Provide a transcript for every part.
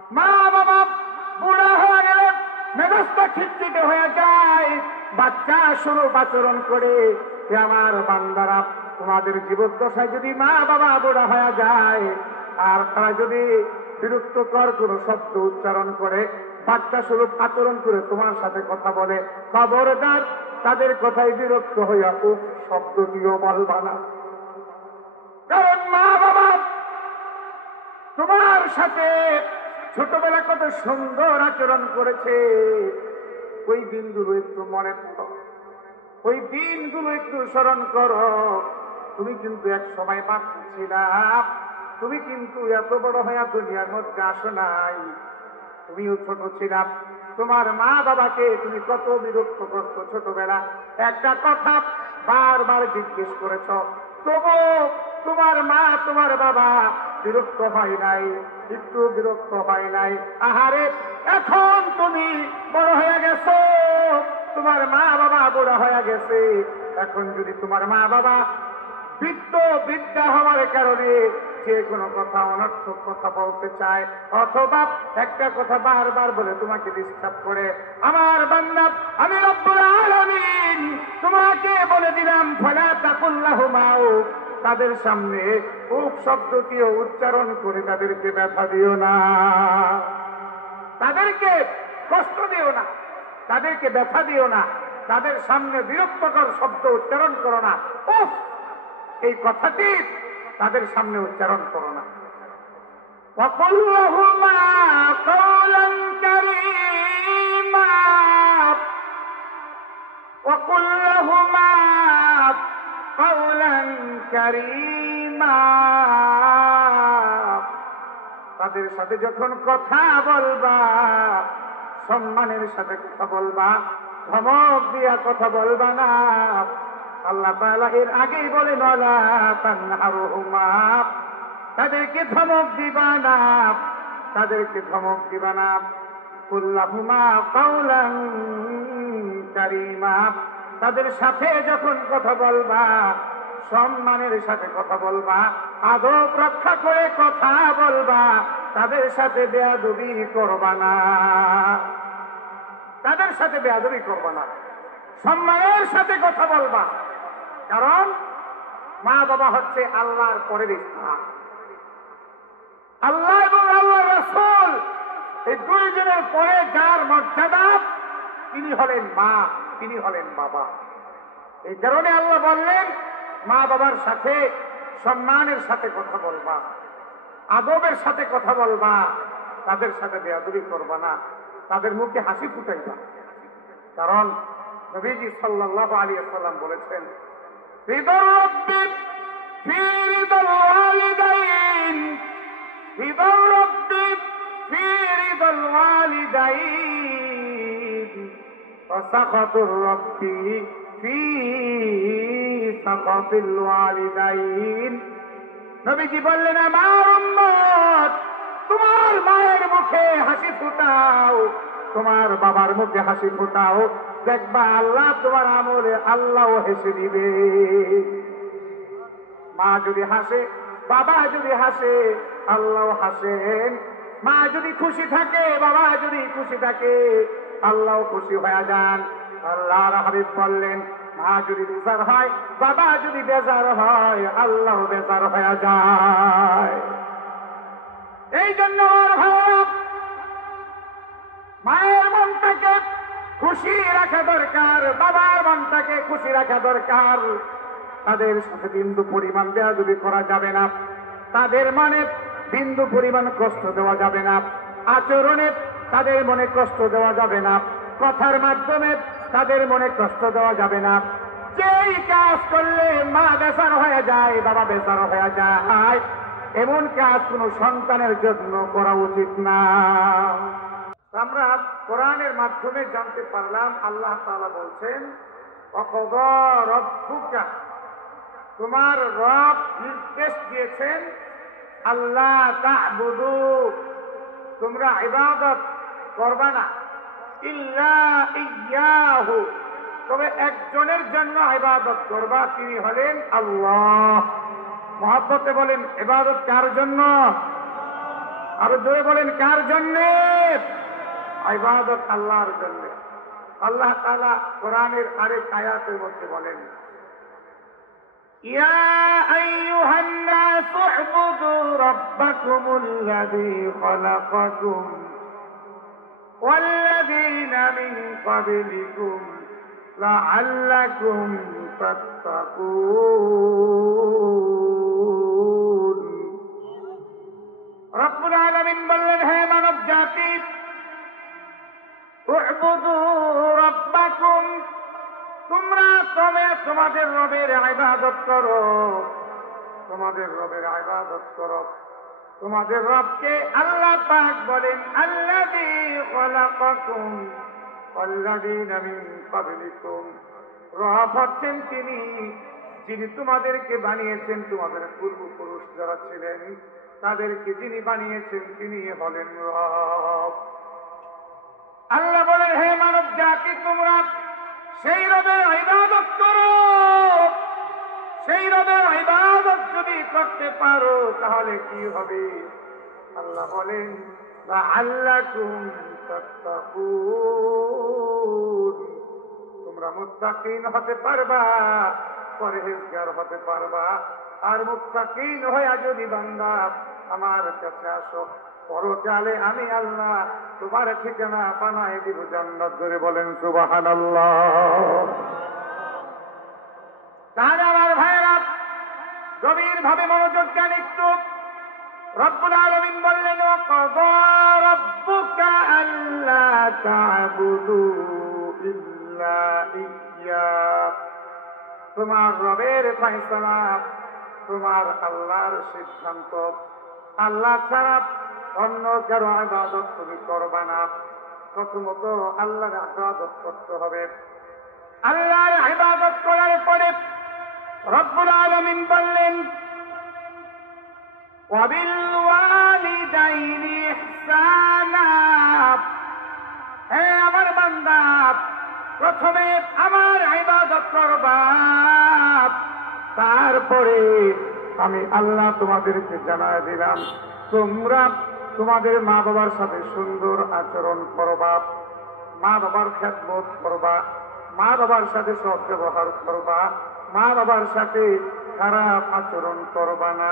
মা বাবা বুড়া হয়ে গেলে মেজাজটা খিটখিটে হয়ে যায়, বাচ্চা স্বরূপ আচরণ করে। আমার বান্দারা, তোমাদের জীবদ্দশায় যদি মা বাবা বুড়া হয়ে যায় আর তারা যদি বিরক্তকর কোন শব্দ উচ্চারণ করে, বাচ্চা স্বরূপ আচরণ করে তোমার সাথে কথা বলে, খবরদার তাদের কথায় বিরক্ত হইয়া উফ শব্দটিও বলবা না। কারণ মা বাবা তোমার সাথে ছোটবেলা কত সুন্দর আচরণ করেছে, ওই দিনগুলো একটু মনে করো, ওই দিনগুলো একটু স্মরণ করো। তুমি কিন্তু এক সময় বাচ্চা ছিলা, তুমি কিন্তু এত বড় হইয়া দুনিয়ার মধ্যে আসো নাই, তুমিও ছোট ছিলা। তোমার মা বাবাকে তুমি কত বিরক্ত করছো ছোটবেলা, একটা কথা বারবার জিজ্ঞেস করেছ, তবু তোমার মা তোমার বাবা বিরক্ত হয় নাই, একটু বিরক্ত হয় নাই। আহারে, এখন তুমি বড় হয়ে গেছো, তোমার মা বাবা বড় হয়ে গেছে, এখন যদি তোমার মা বাবা বিদ্যা হওয়ার কারণে যে কোনো কথা অনর্থক কথা বলতে চায় অথবা একটা কথা বারবার বলে তোমাকে ডিস্টার্ব করে, আমার বান্দা আমি রব্বুল আলামিন তোমাকে বলে দিলাম, ফালা তাকুল লাহুমা উফ, তাদের সামনে উফ শব্দটিও উচ্চারণ করে তাদেরকে ব্যথা দিও না, তাদেরকে কষ্ট দিও না, তাদেরকে ব্যথা দিও না, তাদের সামনে বিরক্তকর শব্দ উচ্চারণ করো না, উফ এই কথাটি তাদের সামনে উচ্চারণ করো না। وَقُلْ لَهُمَا قَوْلًا كَرِيمًا وَقُلْ لَهُمَا قَوْلًا كَرِيمًا তাদের সাথে যখন কথা বলবা সম্মানের সাথে কথা বলবা, ধমক দিয়া কথা বলবা না। আল্লাহ তাআলা এর আগেই বলেন, ওয়ালা তানহারুহুমা, তাদেরকে ধমক দিবা না, তাদেরকে ধমক দিবা না। কুল লাহুমা কাওলান কারীমা, তাদের সাথে যখন কথা বলবা সম্মানের সাথে কথা বলবা, আদব রক্ষা করে কথা বলবা, তাদের সাথে বেয়াদবি করবা না, তাদের সাথে বেয়াদবি করবা না, সম্মানের সাথে কথা বলবা। কারণ মা বাবা হচ্ছে আল্লাহর পরের স্থান, আল্লাহ এবং আল্লাহ রাসূল এই দুইজনের পরে যার মর্যাদা তিনি হলেন মা, তিনি হলেন বাবা। এই কারণে আল্লাহ বললেন মা বাবার সাথে সম্মানের সাথে কথা বলবা, আদবের সাথে কথা বলবা, তাদের সাথে বেয়াদবি করবা না, তাদের মুখে হাসি ফুটাইবা। কারণ নবীজি সাল্লাল্লাহু আলাইহি ওয়াসাল্লাম বলেছেন, রিদার রাব্বি ফি রিদাল ওয়ালিদাইন, রিদার রাব্বি ফি রিদাল ওয়ালিদাইন ওয়া সাখাতুর রাব্বি ফি সাখাতিল ওয়ালিদাইন। নবীজি বললেন, আমার উম্মত তোমার মায়ের মুখে হাসি ফুটাও, তোমার বাবার মুখে হাসি ফুটাও, দেখবা আল্লাহ তোমার আমলে আল্লাহও হেসে দিবে। মা যদি হাসে, বাবা যদি হাসে, আল্লাহ হাসেন। মা যদি খুশি থাকে, বাবা যদি খুশি থাকে, আল্লাহ খুশি হয়ে যান। আল্লাহর হাবিব বললেন, মা যদি বেজার হয়, বাবা যদি বেজার হয়, আল্লাহ বেজার হয়ে যায়। এই জন্য মায়ের মনটাকে খুশি রাখা দরকার, বাবার মনটাকে খুশি রাখা দরকার। তাদের সাথে বিন্দু পরিমাণ বেয়াদবি করা যাবে না, তাদের মনে বিন্দু পরিমাণ কষ্ট দেওয়া যাবে না, আচরণে তাদের মনে কষ্ট দেওয়া যাবে না, কথার মাধ্যমে তাদের মনে কষ্ট দেওয়া যাবে না। যেই কাজ করলে মা বেজার হয়ে যায়, বাবা বেজার হয়ে যায়, এমন কাজ কোন সন্তানের জন্য করা উচিত না। আমরা কোরআনের মাধ্যমে জানতে পারলাম আল্লাহ তাআলা বলছেন, ওয়াকাযা রাব্বুকা, তোমার রব নির্দেশ দিয়েছেন, আল্লাহ তা'বুদু, তোমরা ইবাদত করবা না, ইল্লা ইয়্যাহু, তবে একজনের জন্য ইবাদত করবা, তিনি হলেন আল্লাহ। মহব্বতে বলেন, ইবাদত কার জন্য? আরো জোরে বলেন কার জন্যে? ইবাদত আল্লাহর জন্যে। আল্লাহ তাআলা কোরআনের আরেক আয়াতের মধ্যে বলেন, ইয়া আইয়ুহান নাসু উবুদু রাব্বাকুমুল্লাযী খালাকাকুম ওয়াল্লাযীনা মিন ক্বাবলিকুম লাআল্লাকুম তাত্তাকুন। রব্বুল আলামিন বললেন, হে মানব জাতি, উবুদু রাব্বাকুম, তোমরা তোমাদের রবের ইবাদত করো, তোমাদের রবের ইবাদত করো। তোমাদের রবকে আল্লাহ পাক বলেন, আল্লাযী খালাকাকুম ওয়াল্লাযীনা মিন ক্বাবলিকুম। রব হচ্ছেন তিনি যিনি তোমাদেরকে বানিয়েছেন, তোমাদের পূর্বপুরুষ যারা ছিলেন তাদেরকে যিনি বানিয়েছেন তিনি হলেন রব। আল্লাহ বলেন, হে মানব জাতি, তোমরা সেই রবের ইবাদত করো। সেই রবের ইবাদত যদি করতে পারো তাহলে কি হবে? আল্লাহ বলেন, লাআল্লাকুম তাত্তাকুন, তোমরা মুত্তাকিন হতে পারবা, পরহেজগার হতে পারবা। আর মুত্তাকিন হয়ে যদি বান্দা আমার কাছে আসো, পরকালে আমি আল্লাহ তোমার ঠিকানা বানায় দিব জান্নাত। ধরে বলেন সুবহানাল্লাহ। তাহলে আমার ভাইরা গভীর ভাবে মনোযোগ দেন একটু। রব্বুল আলামিন বললেন, ওয়াকাযা রাব্বুকা আল্লা তা'বুদু ইল্লা ইয়্যা। তোমার রবের ফয়সালা, তোমার আল্লাহর সিদ্ধান্ত, আল্লাহ ছাড়া অন্য কারো ইবাদত তুমি করবা না। প্রথমত আল্লাহর ইবাদত করতে হবে। আল্লাহর ইবাদত করার পরে রব্বুল আলামিন বললেন, ওয়াবিল ওয়ালিদাইনি ইহসানা। হে আমার বান্দা, প্রথমে আমার ইবাদত করবা, তারপরে আমি আল্লাহ তোমাদেরকে জানায় দিলাম তোমরা তোমাদের মা বাবার সাথে সুন্দর আচরণ করবা, মা বাবার খেদমত করবা, মা বাবার সাথে সদ্ব্যবহার করবা, মা বাবার সাথে খারাপ আচরণ করবা না।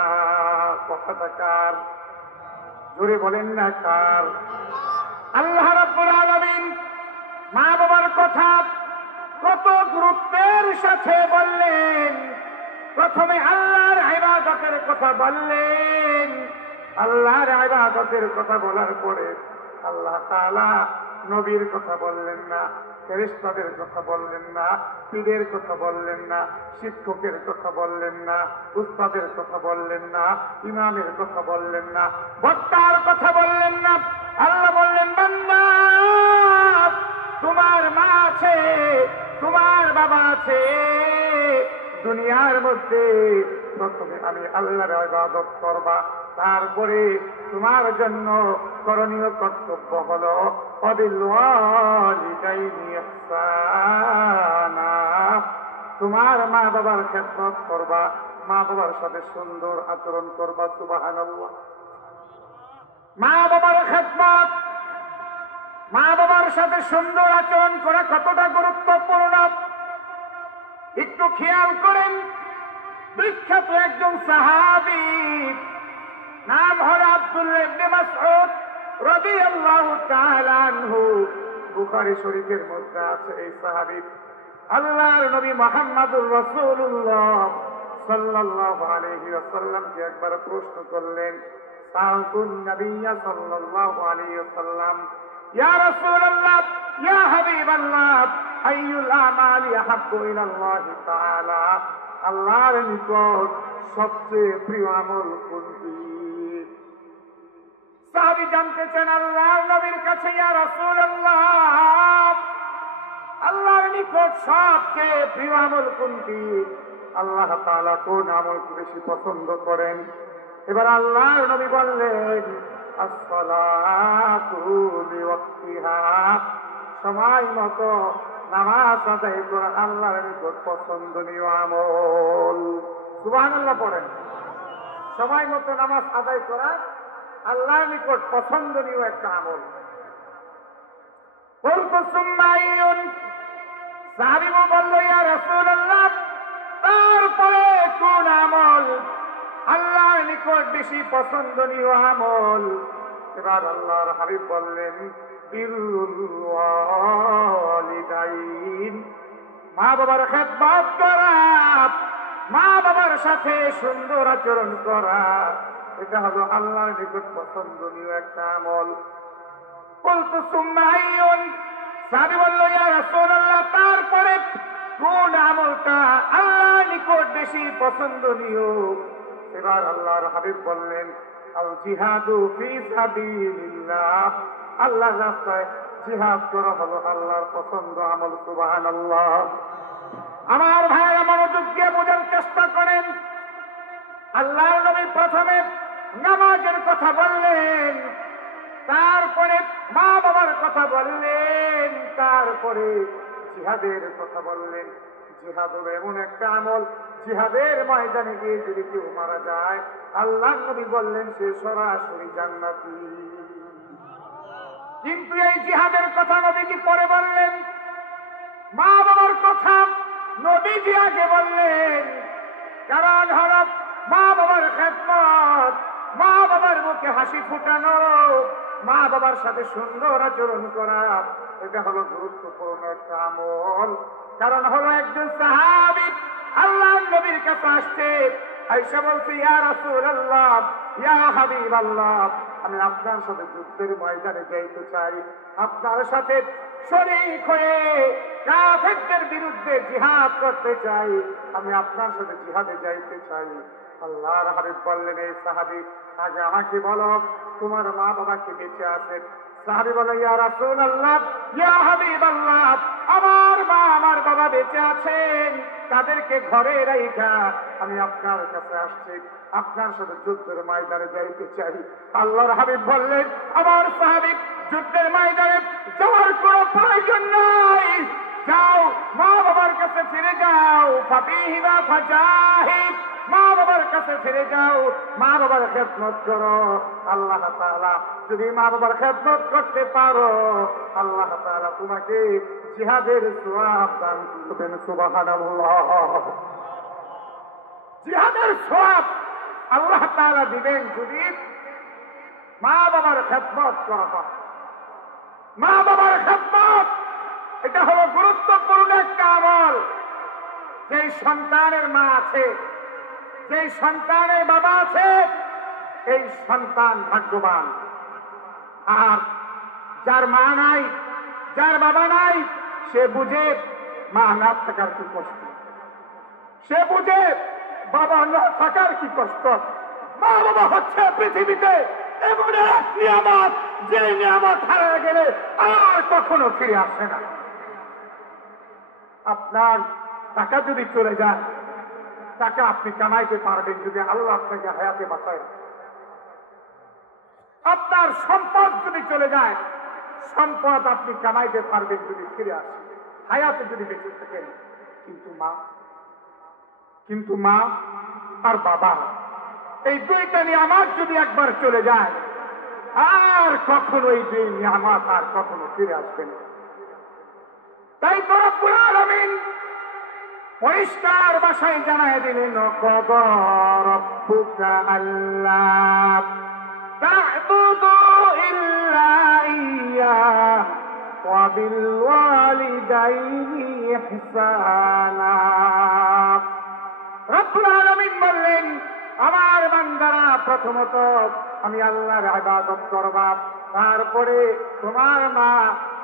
কথাটা কার? জোরে বলেন না কার? আল্লাহ রাব্বুল আলামিন মা বাবার কথা কত গুরুত্বের সাথে বললেন। প্রথমে আল্লাহর ইবাদতের কথা বললেন। আল্লাহর ইবাদতের কথা বলার পরে আল্লাহ তাআলা নবীর কথা বললেন না, ফেরেশতাদের কথা বললেন না, পীরের কথা বললেন না, শিক্ষকের কথা বললেন না, উস্তাদের কথা বললেন না, ইমামের কথা বললেন না, বক্তার কথা বললেন না। আল্লাহ বললেন, বান্দা, তোমার মা আছে, তোমার বাবা আছে, দুনিয়ার মধ্যে প্রথমে আমি আল্লাহর ইবাদত করবা, তারপরে তোমার জন্য করণীয় কর্তব্য হলো ওয়াবিল ওয়ালিদাইনি ইহসানা। তোমার মা বাবার খেদমত করবা, মা বাবার সাথে সুন্দর আচরণ করবা। সুবহানাল্লাহ। মা বাবার খেদমত, মা বাবার সাথে সুন্দর আচরণ করা কতটা গুরুত্বপূর্ণ একটু খেয়াল করেন। বিখ্যাত একজন সাহাবী, নাম হল আব্দুল্লাহ ইবনে মাসউদ রাদিয়াল্লাহু তাআলা আনহু। বুখারী শরীফের মধ্যে আছে এই সাহাবী। আল্লাহর নবী মুহাম্মদুর রাসূলুল্লাহ সাল্লাল্লাহু আলাইহি ওয়াসাল্লামকে একবার প্রশ্ন করলেন, সাআলতুন নবিয়্যা সাল্লাল্লাহু আলাইহি ওয়াসাল্লাম, ইয়া রাসূলুল্লাহ, ইয়া হাবিবাল্লাহ, আইয়ুল আমালি আহাব্বু ইলাল্লাহি তাআলা। আল্লাহর নিকট সবচেয়ে প্রিয় আমল কোনটি? সাহাবী জানতে চান আল্লাহর নবীর কাছে, ইয়া রাসূলুল্লাহ, আল্লাহর নিকট সবচেয়ে প্রিয় আমল কোনটি? আল্লাহ তাআলা কোন আমলকে বেশি পছন্দ করেন? এবার আল্লাহর নবী বললেন, আসসালাতু লিওয়াক্তিহা। সময় মতো নামাজ আদায় করা আল্লাহর নিকট পছন্দনীয় আমল। সুবহানাল্লাহ পড়েন। সময় মতো নামাজ আদায় করা আল্লাহর নিকট পছন্দনীয় একটা আমল। বলতো সুম্মাইয়ুন, সাহাবীও বলল ইয়া রাসূলুল্লাহ, তারপরে কোন আমল আল্লাহর নিকট বেশি পছন্দনীয় আমল? এবার আল্লাহর হাবিব বললেন বিরুল ওয়ালিদাইন, মা বাবার খেদমত করা, মা বাবার সাথে সুন্দর আচরণ করা, এটা হলো আল্লাহর নিকট পছন্দনীয় একটা আমল। বলতো সুম্মাইয়ুন, সাহাবী বলল ইয়া রাসূলুল্লাহ, তারপরে কোন আমলটা আল্লাহর নিকট বেশি পছন্দনীয়? এবার আল্লাহর হাবিব বললেন আল জিহাদু ফি সাবিলিল্লাহ, আল্লাহর রাস্তায় জিহাদ করা হলো আল্লাহর পছন্দ আমল। সুবহানাল্লাহ। আমার ভাইরা মনোযোগ দিয়ে বোঝার চেষ্টা করেন। আল্লাহর নবী প্রথমে নামাজের কথা বললেন, তারপরে মা বাবার কথা বললেন, তারপরে জিহাদের কথা বললেন। জিহাদ হলো এমন একটা আমল, জিহাদের ময়দানে গিয়ে যদি কেউ মারা যায়, আল্লাহর নবী বললেন সে সরাসরি জান্নাতি। কিন্তু এই জিহাদের কথা নবীজি পরে বললেন, মা বাবার কথা নবীজি আগে বললেন। কারণ হল মা বাবার খেদমত, মা বাবার মুখে হাসি ফুটানো, মা বাবার সাথে সুন্দর আচরণ করা, এটা হলো গুরুত্বপূর্ণ একটা আমল। কারণ হলো একজন সাহাবী আল্লাহর নবীর কাছে আসছে, আয়েশা বলছে ইয়া রাসূলুল্লাহ, ইয়া হাবিবাল্লাহ, আমি আপনার সাথে যুদ্ধের ময়দানে যাইতে চাই, আপনার সাথে শরীক হয়ে কাফেরদের বিরুদ্ধে জিহাদ করতে চাই, আমি আপনার সাথে জিহাদে যাইতে চাই। আল্লাহর হাবিব বললেন, এই সাহাবী আগে আমাকে বলো তোমার মা বাবা কি বেঁচে আছে? সাহাবী বলে ইয়া রাসূলুল্লাহ, ইয়া হাবিবাল্লাহ, আমার মা আমার বাবা বেঁচে আছেন, তাদেরকে ঘরে রাইখা আমি আপনার কাছে আসছি, আপনার সাথে যুদ্ধের ময়দানে যাইতে চাই। আল্লাহর হাবিব বললেন, আমার সাহাবী যুদ্ধের ময়দানে যাওয়ার কোনো প্রয়োজন নাই, যাও মা বাবার কাছে ফিরে যাও, ফাবিহিমা ফাজাহিদ, মা বাবার কাছে ফিরে যাও, মা বাবার খেদমত করো। আল্লাহ তাআলা যদি মা বাবার খেদমত করতে পারো, আল্লাহ তাআলা তোমাকে জিহাদের সওয়াব দান করবেন। সুবহানাল্লাহ। জিহাদের সওয়াব আল্লাহ তাআলা দিবেন যদি মা বাবার খেদমত করা হয়। মা বাবার খেদমত এটা হলো গুরুত্বপূর্ণ একটা আমল। যেই সন্তানের মা আছে, যেই সন্তানের বাবা আছে, এই সন্তান ভাগ্যবান। আর যার মা নাই, যার বাবা নাই, সে বুঝে মা না থাকার কি কষ্ট, সে বুঝে বাবা না থাকার কি কষ্ট। মা বাবা হচ্ছে পৃথিবীতে এমন এক নিয়ামত, যে নিয়ামত হারিয়ে গেলে আর কখনো ফিরে আসে না। আপনার টাকা যদি চলে যায়, টাকা আপনি কামাইতে পারবেন যদি আল্লাহ আপনাকে হায়াতে বাঁচায়। আপনার সম্পদ যদি চলে যায়, সম্পদ আপনি কামাইতে পারবেন যদি ফিরে আসে, হায়াতে যদি বেঁচে থাকেন। কিন্তু মা আর বাবা, এই দুইটা নিয়ামত যদি একবার চলে যায়, আর কখনো এই দুই নিয়ামত আর কখনো ফিরে আসবে না। তাই তো রব্বুল আলামিন পরিষ্কার ভাষায় জানায় দিলেন, ক্বাদা রাব্বুকা আল্লা তা'বুদু ইল্লা ইয়্যাহু ওয়া বিল ওয়ালিদাইনি ইহসানা। রব্বুল আলামিন বললেন, আমার বান্দারা প্রথমত আমি আল্লাহর ইবাদত করবা, তারপরে তোমার মা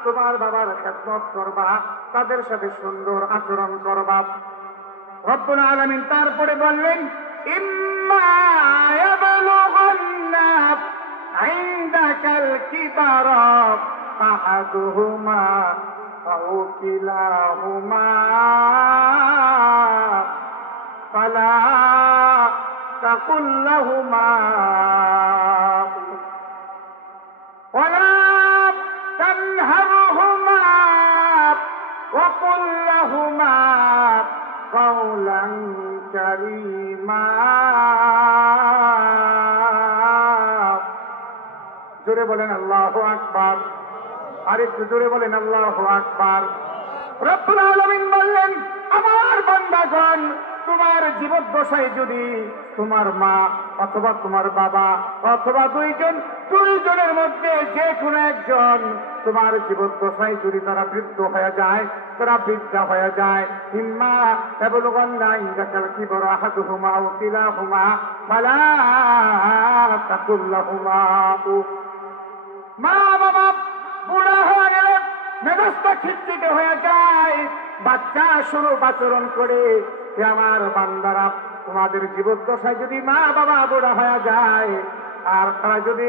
তোমার বাবার খেদমত করবা, তাদের সাথে সুন্দর আচরণ করবা। রব্বুল আলামিন তারপরে বললেন, ইম্মা ইয়াবলুগান্না ইনদাকাল কিবারা আহাদুহুমা আও কিলাহুমা ফালা তাকুল লাহুমা ওয়ালা تنهرهما وقل لهما قولا كريما জোরে বলেন আল্লাহু আকবার, আর একটু জোরে বলেন আল্লাহু আকবার। রব্বুল আলামিন বললেন, আমার বান্দাগণ, তোমার জীবদ্দশায় যদি তোমার মা অথবা তোমার বাবা অথবা দুইজনের মধ্যে যে কোনো একজন তোমার জীবদ্দশায় যদি তারা বৃদ্ধ হয়ে যায়, তারা বৃদ্ধা হয়ে যায়, ইম্মা তাবলুগান্না ইনদাকাল কিবরা আহাদুহুমা আও কিলাহুমা ফালা তাকুল লাহুমা উফ। মা বাবা বুড়া হয়ে গেলে মেজাজটা খিটখিটে হয়ে যায়, বাচ্চা স্বরূপ আচরণ করে। আমার বান্দারা, তোমাদের জীবদ্দশায় যদি মা বাবা বুড়া হয়ে যায় আর তারা যদি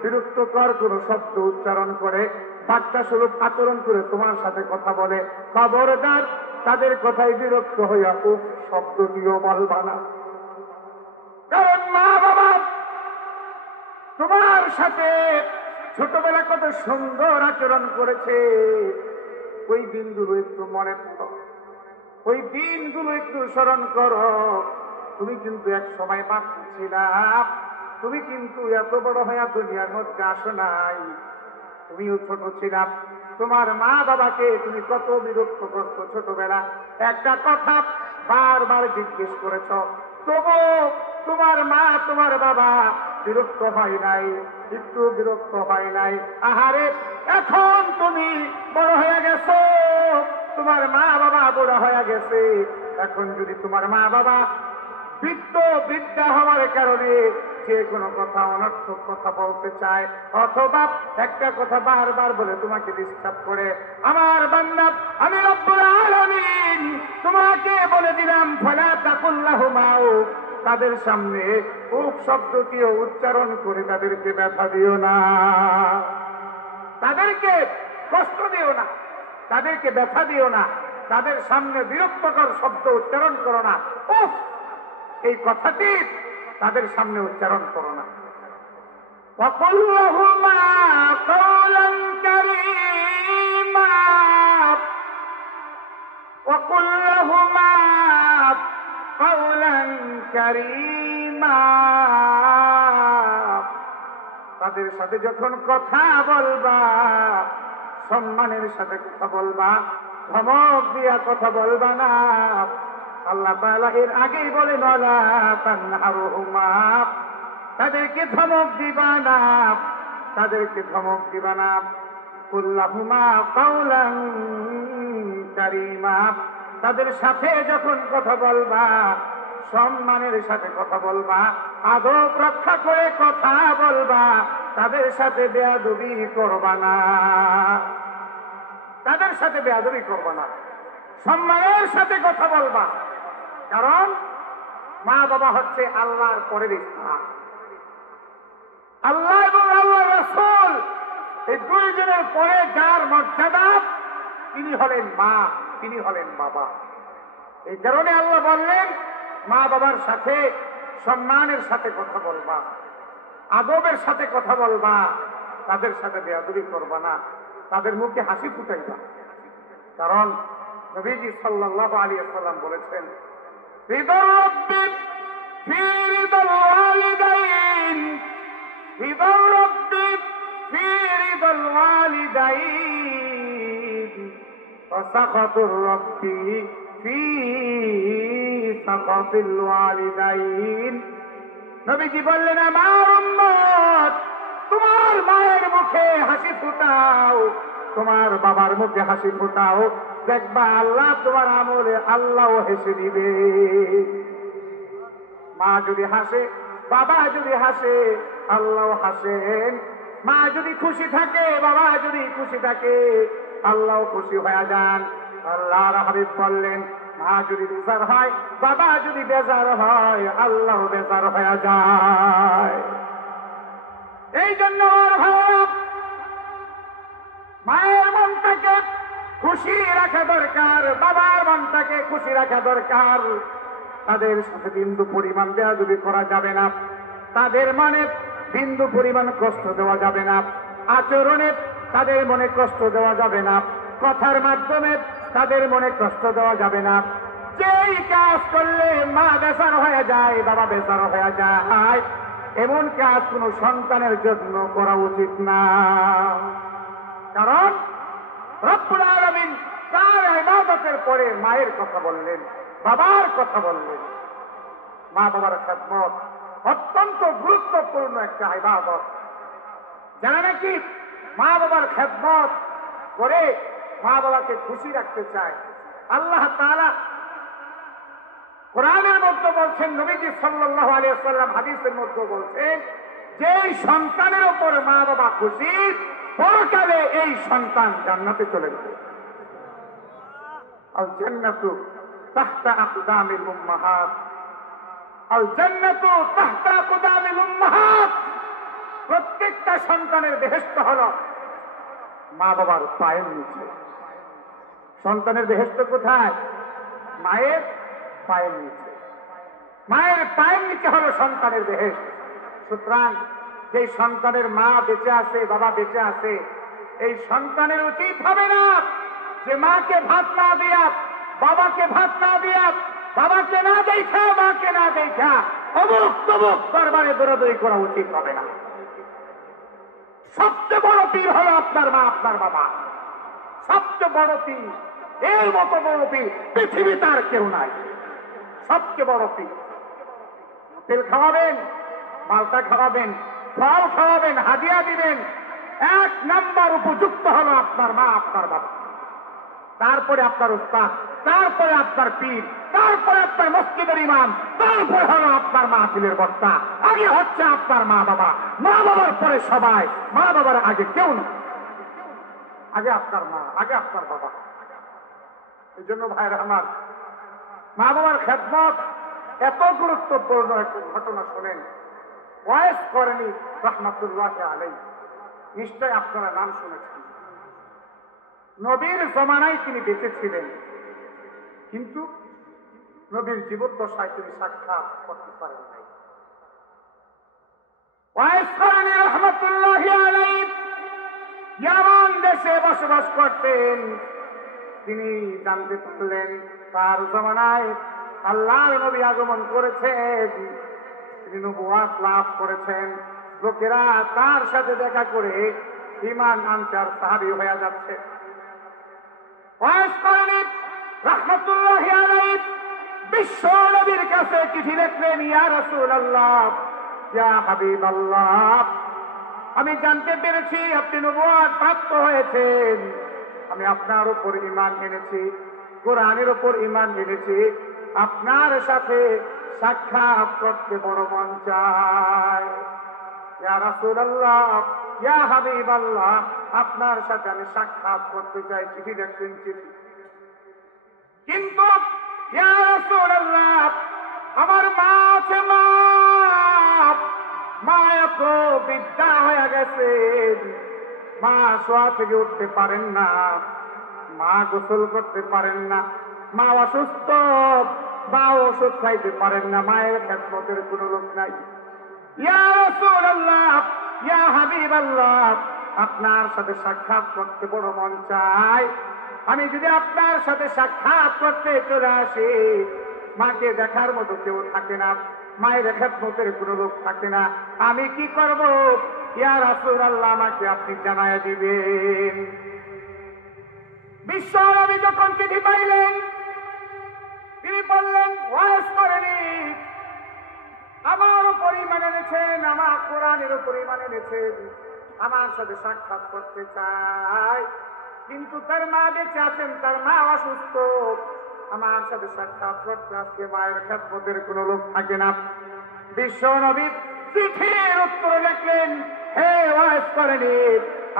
বিরক্তকর কোনো শব্দ উচ্চারণ করে, বাচ্চা স্বরূপ আচরণ করে তোমার সাথে কথা বলে, খবরদার তাদের কথায় বিরক্ত হইয়া উফ শব্দটিও বলবা না। কারণ মা বাবা তোমার সাথে ছোটবেলা কত সুন্দর আচরণ করেছে, ওই দিনগুলো একটু মনে করো, ওই দিনগুলো একটু স্মরণ করো। তুমি কিন্তু এক সময় বাচ্চা ছিলা, তুমি কিন্তু এত বড় হয়ে দুনিয়ার মধ্যে আসো নাই, তুমিও ছোট ছিলাম। তোমার মা বাবাকে তুমি কত বিরক্ত করছো ছোটবেলা, একটা কথা বারবার জিজ্ঞেস করেছ, তবু তোমার মা তোমার বাবা বিরক্ত হয় নাই, একটু বিরক্ত হয় নাই। আহারে, এখন তুমি বড় হয়ে গেছো, তোমার মা বাবা বড় হয়ে গেছে, এখন যদি তোমার মা বাবা বৃদ্ধা হওয়ার কারণে যে কোনো কথা অনর্থক কথা বলতে চায় অথবা একটা কথা বারবার বলে তোমাকে ডিস্টার্ব করে, আমার বান্দা আমি রব্বুল আলামিন তোমাকে বলে দিলাম, ফালা তাকুল লাহুমা উফ, তাদের সামনে উফ শব্দটিও উচ্চারণ করে তাদেরকে ব্যথা দিও না, তাদেরকে কষ্ট দিও না, তাদেরকে ব্যথা দিও না, তাদের সামনে বিরক্তকর শব্দ উচ্চারণ করো না, উফ এই কথাটি তাদের সামনে উচ্চারণ করো না। وَقُلْ لَهُمَا قَوْلًا كَرِيمًا وَقُلْ لَهُمَا قَوْلًا كَرِيمًا তাদের সাথে যখন কথা বলবা, সম্মানের সাথে কথা বলবা, ধমক দিয়া কথা বলবা না। আল্লাহ তাআলা এর আগেই বলে, ওয়ালা তানহারুহুমা, তাদেরকে ধমক দিবা না, তাদেরকে ধমক দিবা না। কুল লাহুমা কাওলান কারীমা, তাদের সাথে যখন কথা বলবা, সম্মানের সাথে কথা বলবা, আদব রক্ষা করে কথা বলবা, তাদের সাথে বেয়াদবি করবা না, তাদের সাথে বেয়াদবি করবা না, সম্মানের সাথে কথা বলবা। কারণ মা বাবা হচ্ছে আল্লাহর পরের স্থান, আল্লাহ এবং আল্লাহর রাসূল এই দুইজনের পরে যার মর্যাদা, তিনি হলেন মা, তিনি হলেন বাবা। এই কারণে আল্লাহ বললেন, মা বাবার সাথে সম্মানের সাথে কথা বলবা, আদবের সাথে কথা বলবা, তাদের সাথে বেয়াদবি করবা না, তাদের মুখে হাসি ফুটাইবা। কারণ নবীজি সাল্লাল্লাহু আলাইহি ওয়াসাল্লাম বলেছেন, রিদার রাব্বি ফি রিদাল ওয়ালিদাইন, রিদার রাব্বি ফি রিদাল ওয়ালিদাইন ওয়া সাখাতুর রাব্বি ফি সাখাতিল ওয়ালিদাইন। নবীজি বললেন, আমার উম্মত, তোমার মায়ের মুখে হাসি ফুটাও, তোমার বাবার মুখে হাসি ফুটাও, দেখবা আল্লাহ তোমার আমলে আল্লাহও হেসে দিবে। মা যদি হাসে, বাবা যদি হাসে, আল্লাহ হাসেন। মা যদি খুশি থাকে, বাবা যদি খুশি থাকে, আল্লাহ খুশি হয়ে যান। আল্লাহর হাবিব বললেন, মা যদি বেজার হয়, বাবা যদি বেজার হয়, আল্লাহ বেজার হয়ে যায়। এই জন্য মায়ের মনটাকে খুশি রাখা দরকার, বাবার মনটাকে খুশি রাখা দরকার। তাদের সাথে বিন্দু পরিমাণ বেয়াদবি করা যাবে না, তাদের মনে বিন্দু পরিমাণ কষ্ট দেওয়া যাবে না, আচরণে তাদের মনে কষ্ট দেওয়া যাবে না, কথার মাধ্যমে তাদের মনে কষ্ট দেওয়া যাবে না। যেই কাজ করলে মা বেজার হয়ে যায়, বাবা বেজার হয়ে যায়, এমন কাজ কোনো সন্তানের জন্য করা উচিত না। কারণ রব্বুল আলামিন তার ইবাদতের পরে মায়ের কথা বললেন, বাবার কথা বললেন। মা বাবার খেদমত অত্যন্ত গুরুত্বপূর্ণ একটা ইবাদত। যারা নাকি মা বাবার খেদমত করে মা বাবাকে খুশি রাখতে চায়, আল্লাহ তাআলা কোরআনের মধ্যে বলছেন, নবীজি সাল্লাল্লাহু আলাইহি ওয়াসাল্লাম হাদিসের মধ্যে বলছেন, যে সন্তানের উপর মা বাবা খুশি, পরকালে এই সন্তান জান্নাতে চলে যাবে। আল জান্নাতু তাহতা আকদামিল উম্মাহাত, আল জান্নাতু তাহতা আকদামিল উম্মাহাত। প্রত্যেকটা সন্তানের বেহেশত হলো মা বাবার পায়ের নিচে। সন্তানের বেহেশত কোথায়? মায়ের পায়ের নিচে। মায়ের পায়ের নিচে হলো সন্তানের বেহেশত। সুতরাং যে সন্তানের মা বেঁচে আছে, বাবা বেঁচে আছে, এই সন্তানের উচিত হবে না যে মাকে ভাত না দিয়া, বাবাকে ভাত না দিয়া, বাবাকে না দেখা, মাকে না দেখা অমুক তমুক দরবারে দৌড়াদৌড়ি করা উচিত হবে না। সবচেয়ে বড় পীর হলো আপনার মা, আপনার বাবা। সবচেয়ে বড় পীর, এর মতো বড় পীর পৃথিবী তার কেউ নাই। সবচেয়ে বড় পীর। তেল খাওয়াবেন, মালটা খাওয়াবেন, ফল খাওয়াবেন, হাদিয়া দিবেন, এক নাম্বার উপযুক্ত হলো আপনার মা, আপনার বাবা। তারপরে আপনার উস্তাদ, তারপরে আপনার পীর, তারপরে আপনার মসজিদের ইমাম, তারপরে হলো আপনার মাহফিলের বক্তা। আগে হচ্ছে আপনার মা বাবা। মা বাবার পরে সবাই, মা বাবার আগে কেউ না। আগে আপনার মা, আগে আপনার বাবা। এই জন্য ভাইরা আমার, মা বাবার খেদমত এত গুরুত্বপূর্ণ একটা ঘটনা শোনেন। ওয়াইস করেনি রহমাতুল্লাহ আলাইহি, নিশ্চয় আপনারা নাম শুনেছেন। নবীর জমানায় তিনি বেঁচে ছিলেন, কিন্তু নবীর জীবদ্দশায় তিনি সাক্ষাৎ করতে পারেন নাই। ওয়াইস করেনি রহমাতুল্লাহ আলাইহি ইয়ামান দেশে বসবাস করতেন। তিনি জানতে পারলেন তার জমানায় আল্লাহর নবী আগমন করেছেন, তিনি নবুয়াত লাভ করেছেন। লোকেরা তার সাথে দেখা করে ঈমান আনতে আর সাহাবী হয়ে যাচ্ছে। ওয়াইস করেনি রাহমাতুল্লাহি আলাইহি বিশ্ব নবীর কাছে চিঠি লিখলেন, ইয়া রাসূলুল্লাহ, ইয়া হাবিবাল্লাহ, আমি জানতে পেরেছি আপনি নবুয়ত প্রাপ্ত হয়েছেন। আমি আপনার উপর ঈমান এনেছি, কোরআনের উপর ঈমান এনেছি। আপনার সাথে সাক্ষাৎ করতে বড় মন চায়। ইয়া রাসূলুল্লাহ, ইয়া হাবিবাল্লাহ, আপনার সাথে আমি সাক্ষাৎ করতে চাই। চিঠি দেখছেন, চিঠি। কিন্তু ইয়া রাসূলুল্লাহ, আমার মা আছে, মা এত বৃদ্ধা হয়ে গেছে, মা শোয়া থেকে উঠতে পারেন না, মা গোসল করতে পারেন না, মা অসুস্থ, মা ওষুধ খাইতে পারেন না, মায়ের খেদমতের কোনো লোক নাই। ইয়া রাসূলুল্লাহ, ইয়া হাবিবাল্লাহ, আপনার সাথে সাক্ষাৎ করতে বড় মন চায়। আমি যদি আপনার সাথে সাক্ষাৎ করতে চলে আসি, মাকে দেখার মতো কেউ থাকে না, মায়ের খেদমতের কোনো লোক থাকে না, আমি কি করব? ইয়া রাসূলুল্লাহ, আমাকে আপনি জানায় দিবেন। বিশ্ব নবী যখন চিঠি পাইলেন, তিনি বললেন, ওয়াজ করেনি, আমার উপর ঈমান এনেছেন, আমার কোরআনের উপর ঈমান এনেছেন, আমার সাথে সাক্ষাৎ করতে চায়, কিন্তু তার মা বেঁচে আছেন, তার মা অসুস্থ, আমার সাথে সাক্ষাৎ করতে আজকে মায়ের খেদমতের কোনো লোক থাকে না। বিশ্ব নবী চিঠির উত্তর লিখলেন, হে ওয়াজ করেনি,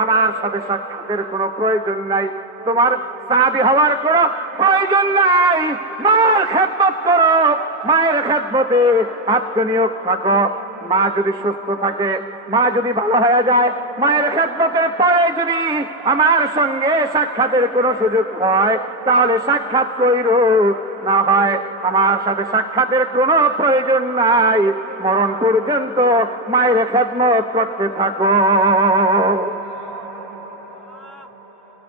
আমার সাথে সাক্ষাতের কোনো প্রয়োজন নাই, তোমার সাহাবী হওয়ার কোনো প্রয়োজন নাই, মায়ের খেদমত করো, মায়ের খেদমতে আত্মনিয়োগ থাকো। মা যদি সুস্থ থাকে, মা যদি ভালো হয়ে যায়, মায়ের খেদমতের পরে যদি আমার সঙ্গে সাক্ষাতের কোনো সুযোগ হয়, তাহলে সাক্ষাৎ কইরো, না হয় আমার সাথে সাক্ষাতের কোনো প্রয়োজন নাই, মরণ পর্যন্ত মায়ের খেদমত করতে থাকো।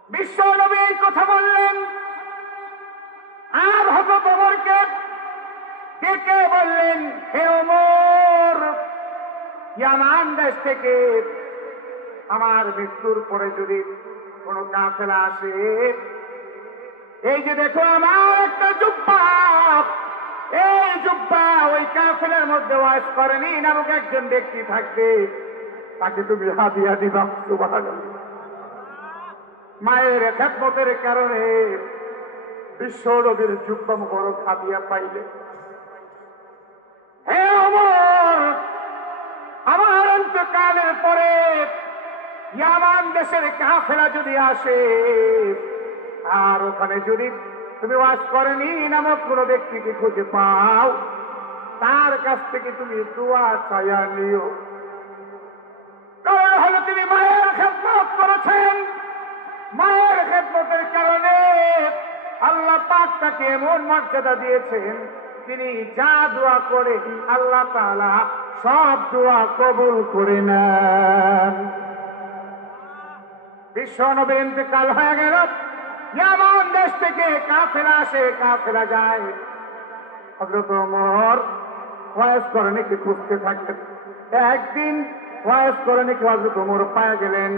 বিশ্ব নবী এই কথা বললেন, আর হযরত ওমরকে ডেকে বললেন, হে ওমর, ইয়ামান দেশ থেকে আমার মৃত্যুর পরে যদি কোন কাফেলা আসে, এই যে দেখো আমার একটা জুব্বা, এই জুব্বা ওই কাফেলার মধ্যে ওয়াজ করেনি নামক একজন ব্যক্তি থাকবে, তাকে তুমি হাদিয়া দিবা। সুবহানাল্লাহ। মায়ের খেদমতের কারণে বিশ্ব নবীর জুব্বা মুবারক হাদিয়া পাইলে। হে ওমর, আমার অন্তকালের পরে ইয়ামান দেশের কাফেলা যদি আসে, আর ওখানে যদি তুমি ওয়াজ করেনি নামক কোন ব্যক্তিকে খুঁজে পাও, তার কাছ থেকে তুমি দোয়া চায়া নিও। কারণ হলো তিনি মায়ের খেদমত করেছেন, মায়ের খেদমতের কারণে আল্লাহ পাক তাকে এমন মর্যাদা দিয়েছেন, তিনি যা দোয়া করে আল্লাহ তাআলা সব দোয়া কবুল করে নেন। বিশ্ব নবীর ইন্তেকাল হয়ে গেল, ইয়ামান দেশ থেকে কাফেলা আসে, কাফেলা যায়। হযরত ওমর ওয়াজ করেনিকে খুঁজতে থাকলেন। একদিন ওয়াজ করেনিকে হযরত ওমর পায়ে গেলেন।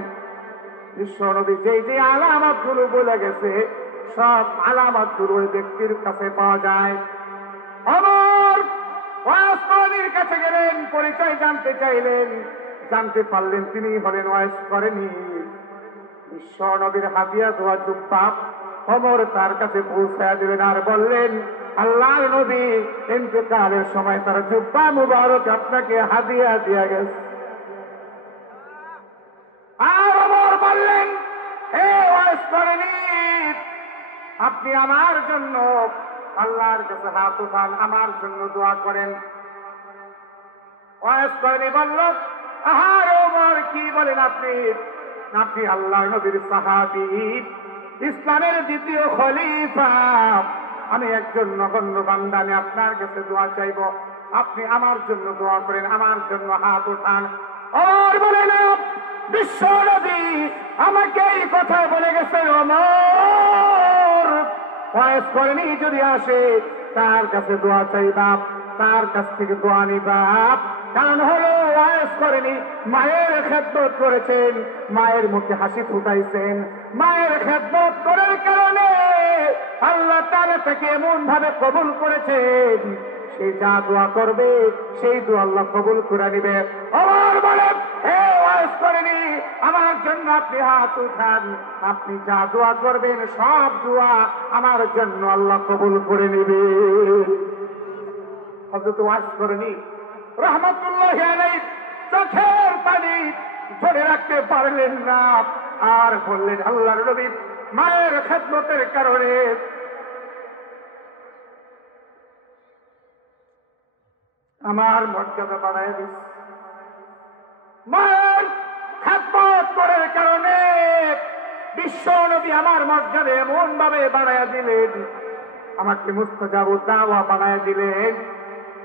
বিশ্ব নবী যেই যে আলামত গুলো বলে গেছে, সব আলামত গুলো ওই ব্যক্তির কাছে পাওয়া যায়। ওমর ওয়াজ করেনির কাছে গেলেন, পরিচয় জানতে চাইলেন, জানতে পারলেন তিনি হলেন ওয়াজ করেনি। বিশ্ব নবীর হাদিয়া দেওয়া জুব্বা ওমর তার কাছে পৌঁছায় দিলেন আর বললেন, আল্লাহর নবী ইন্তেকালের সময় তার জুব্বা মুবারক আপনাকে হাদিয়া দিয়া গেছে। আর ওমর বললেন, হে ওয়াজ করেনি, আপনি আমার জন্য আল্লাহর কাছে হাত উঠান, আমার জন্য দোয়া করেন। ওয়াজ করেনি বলল, আহার ওমর কি বলেন আপনি? আপনি আল্লাহর নবীর সাহাবী, ইসলামের দ্বিতীয় খলিফা, আমি একজন নগণ্য বান্দা, আমি আপনার কাছে দোয়া চাইব, আপনি আমার জন্য দোয়া করেন, আমার জন্য হাত উঠান। ওমর বলেন, বিশ্ব নবী আমাকে এই কথা বলে গেছে, ওমর ওয়াজ করেনি যদি আসে তার কাছে দোয়া চাইবা, তার কাছ থেকে দোয়া নিবা। কারণ হলো ওয়াজ করেনি মায়ের খেদমত করেছেন, মায়ের মুখে হাসি ফুটাইছেন, মায়ের খেদমত করার কারণে আল্লাহ তাআলা তাকে এমন ভাবে কবুল করেছেন, সে যা দোয়া করবে সেই দোয়া আল্লাহ কবুল করে নিবে। ওমর বলেন, হে ওয়াজ করেনি, আমার জন্য আপনি হাত উঠান, আপনি যা দোয়া করবেন সব দোয়া আমার জন্য আল্লাহ কবুল করে নিবে। হযরত ওয়াজ করেনি রাহমাতুল্লাহি আলাইহি চোখের পানি ধরে রাখতে পারলেন না, আর বললেন, আল্লাহর নবী মায়ের খেদমতের কারণে আমার মর্যাদা বাড়ায় দিচ্ছে, মায়ের খেদমত করার কারণে বিশ্ব নবী আমার মর্যাদা এমন ভাবে বাড়াইয়া দিলেন, আমাকে মুস্তাজাবু দাওয়া বানায় দিলেন।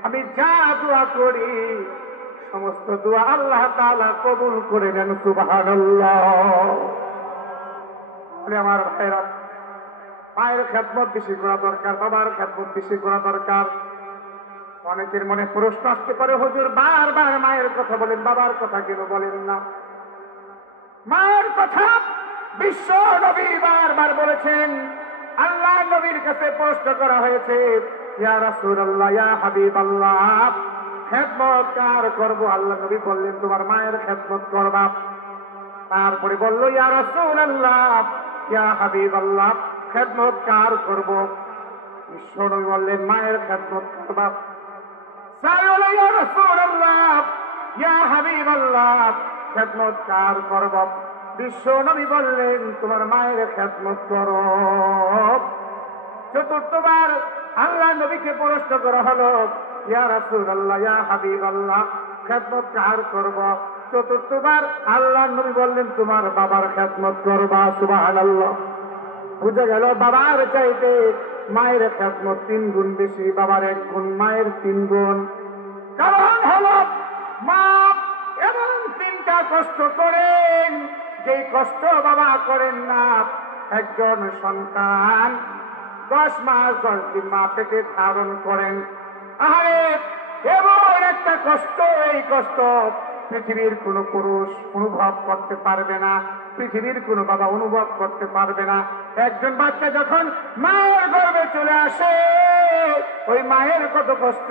আমি যা দোয়া করি সমস্ত দোয়া আল্লাহ তাআলা কবুল করে নেন। সুবহানাল্লাহ। আমার ভাইরা, মায়ের খেদমত বেশি করা দরকার, বাবার খেদমত বেশি করা দরকার। অনেকের মনে প্রশ্ন আসতে পারে, হুজুর বারবার মায়ের কথা বলেন, বাবার কথা কেন বলেন না? মায়ের কথা বিশ্ব নবী বারবার বলেছেন। আল্লাহ নবীর কাছে প্রশ্ন করা হয়েছে, ইয়া রাসূলুল্লাহ, ইয়া হাবিবাল্লাহ, খেদমত কার করবো? আল্লাহ নবী বললেন, তোমার মায়ের খেদমত করবা। তারপরে বলল, ইয়া রাসূলুল্লাহ, ইয়া হাবিবাল্লাহ, খেদমত কার করবো? বিশ্ব নবী বললেন, মায়ের খেদমত করবা। সায়লা, ইয়া রাসূলুল্লাহ, ইয়া হাবিবাল্লাহ, খেদমত কার করব? বিশ্ব নবী বললেন, তোমার মায়ের খেদমত করো। চতুর্থবার আল্লাহ নবীকে প্রশ্ন করা হলো, ইয়া রাসূলুল্লাহ, ইয়া হাবিবাল্লাহ, খেদমত কার করব? চতুর্থবার আল্লাহ নবী বললেন, তোমার বাবার খেদমত করবা। সুবহানাল্লাহ। বুঝা গেল, বাবার চাইতে মায়ের খেদমত 3 গুণ বেশি, বাবার 1 গুণ, মায়ের 3 গুণ। কারণ হলো মা এমন 3টা কষ্ট করেন, যে কষ্ট বাবা করেন না। একজন সন্তান 10 মাস 10 দিন মা পেটে ধারণ করেন, আরে এমন একটা কষ্ট, এই কষ্ট পৃথিবীর কোন পুরুষ অনুভব করতে পারবে না, পৃথিবীর কোন বাবা অনুভব করতে পারবে না। একজন বাচ্চা যখন মায়ের গর্ভে চলে আসে, ওই মায়ের কত কষ্ট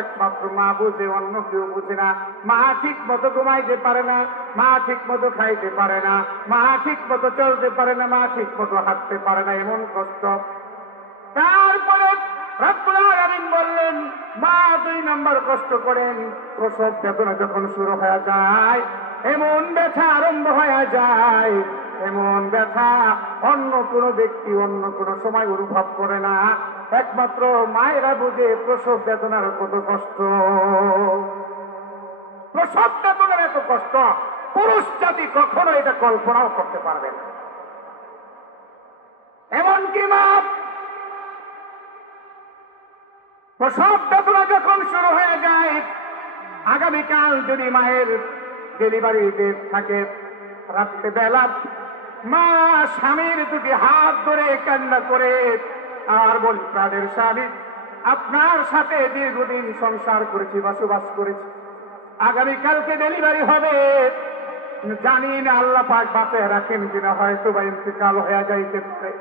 একমাত্র মা বুঝে, অন্য কেউ বুঝে না। মা ঠিক মতো ঘুমাইতে পারে না, মা ঠিক মতো খাইতে পারে না, মা ঠিক মতো চলতে পারে না, মা ঠিক মতো হাঁটতে পারে না, এমন কষ্ট। তারপরে রব্বুল আলামিন বললেন, মা 2 নম্বর কষ্ট করেন। প্রসব বেদনা যখন শুরু হয়ে যায়, এমন ব্যথা আরম্ভ হয়ে যায়, এমন ব্যথা অন্য কোনো ব্যক্তি অন্য কোনো সময় অনুভব করে না, একমাত্র মায়েরা বুঝে প্রসব বেদনার কত কষ্ট। প্রসব বেদনার এত কষ্ট পুরুষ জাতি কখনো এটা কল্পনাও করতে পারবে না। এমনকি মা প্রসব বেদনা যখন শুরু হয়ে যায়, আগামীকাল যদি মায়ের ডেলিভারি ডেট থাকে, রাত্রেবেলা মা স্বামীর 2 হাত ধরে কান্না করে আর বলি, প্রাণের স্বামী, আপনার সাথে দীর্ঘদিন সংসার করেছি, বসবাস করেছি, আগামীকালকে ডেলিভারি হবে, জানি না আল্লাহ পাক বাঁচিয়ে রাখেন কিনা, হয়তো বা ইন্তেকাল হয়ে যাইতে পারে।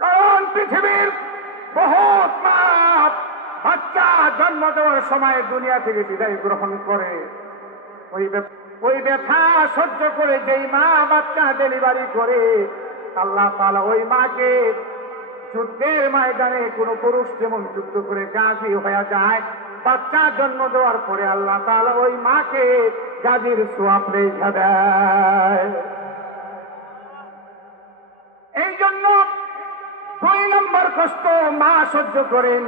কারণ পৃথিবীর বহুত মা বাচ্চা জন্ম দেওয়ার সময় দুনিয়া থেকে বিদায় গ্রহণ করে, ওই ব্যথা সহ্য করে যেই মা বাচ্চা ডেলিভারি করে, আল্লাহ তাআলা ওই মাকে যুদ্ধের ময়দানে কোন পুরুষ যেমন যুদ্ধ করে গাজী হয়ে যায়, বাচ্চা জন্ম দেওয়ার পরে আল্লাহ তাআলা ওই মাকে গাজীর সওয়াব রেখে দেয়। এই জন্য 2 নম্বর কষ্ট মা সহ্য করেন,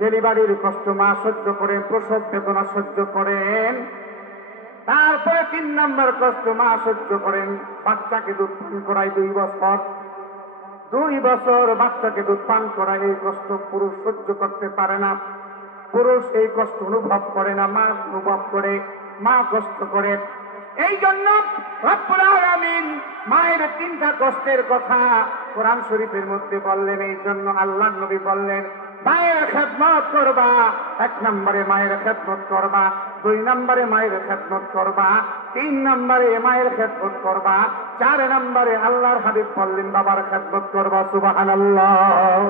ডেলিভারির কষ্ট মা সহ্য করেন, প্রসব বেদনা সহ্য করেন। তারপরে 3 নম্বর কষ্ট মা সহ্য করেন, বাচ্চাকে দুধ পান করায় 2 বছর, 2 বছর বাচ্চাকে দুধ পান করায়। এই কষ্ট পুরুষ সহ্য করতে পারে না, পুরুষ এই কষ্ট অনুভব করে না, মা অনুভব করে, মা কষ্ট করে। এই জন্য রব্বুল আলামিন মায়ের 3টা কষ্টের কথা কোরআন শরীফের মধ্যে বললেন। এই জন্য আল্লাহর নবী বললেন, মায়ের খেদমত করবা। 1 নম্বরে মায়ের খেদমত করবা, 2 নম্বরে মায়ের খেদমত করবা, 3 নম্বরে মায়ের খেদমত করবা, 4 নম্বরে আল্লাহর হাবিব বললেন বাবার খেদমত করবা। সুবহানাল্লাহ।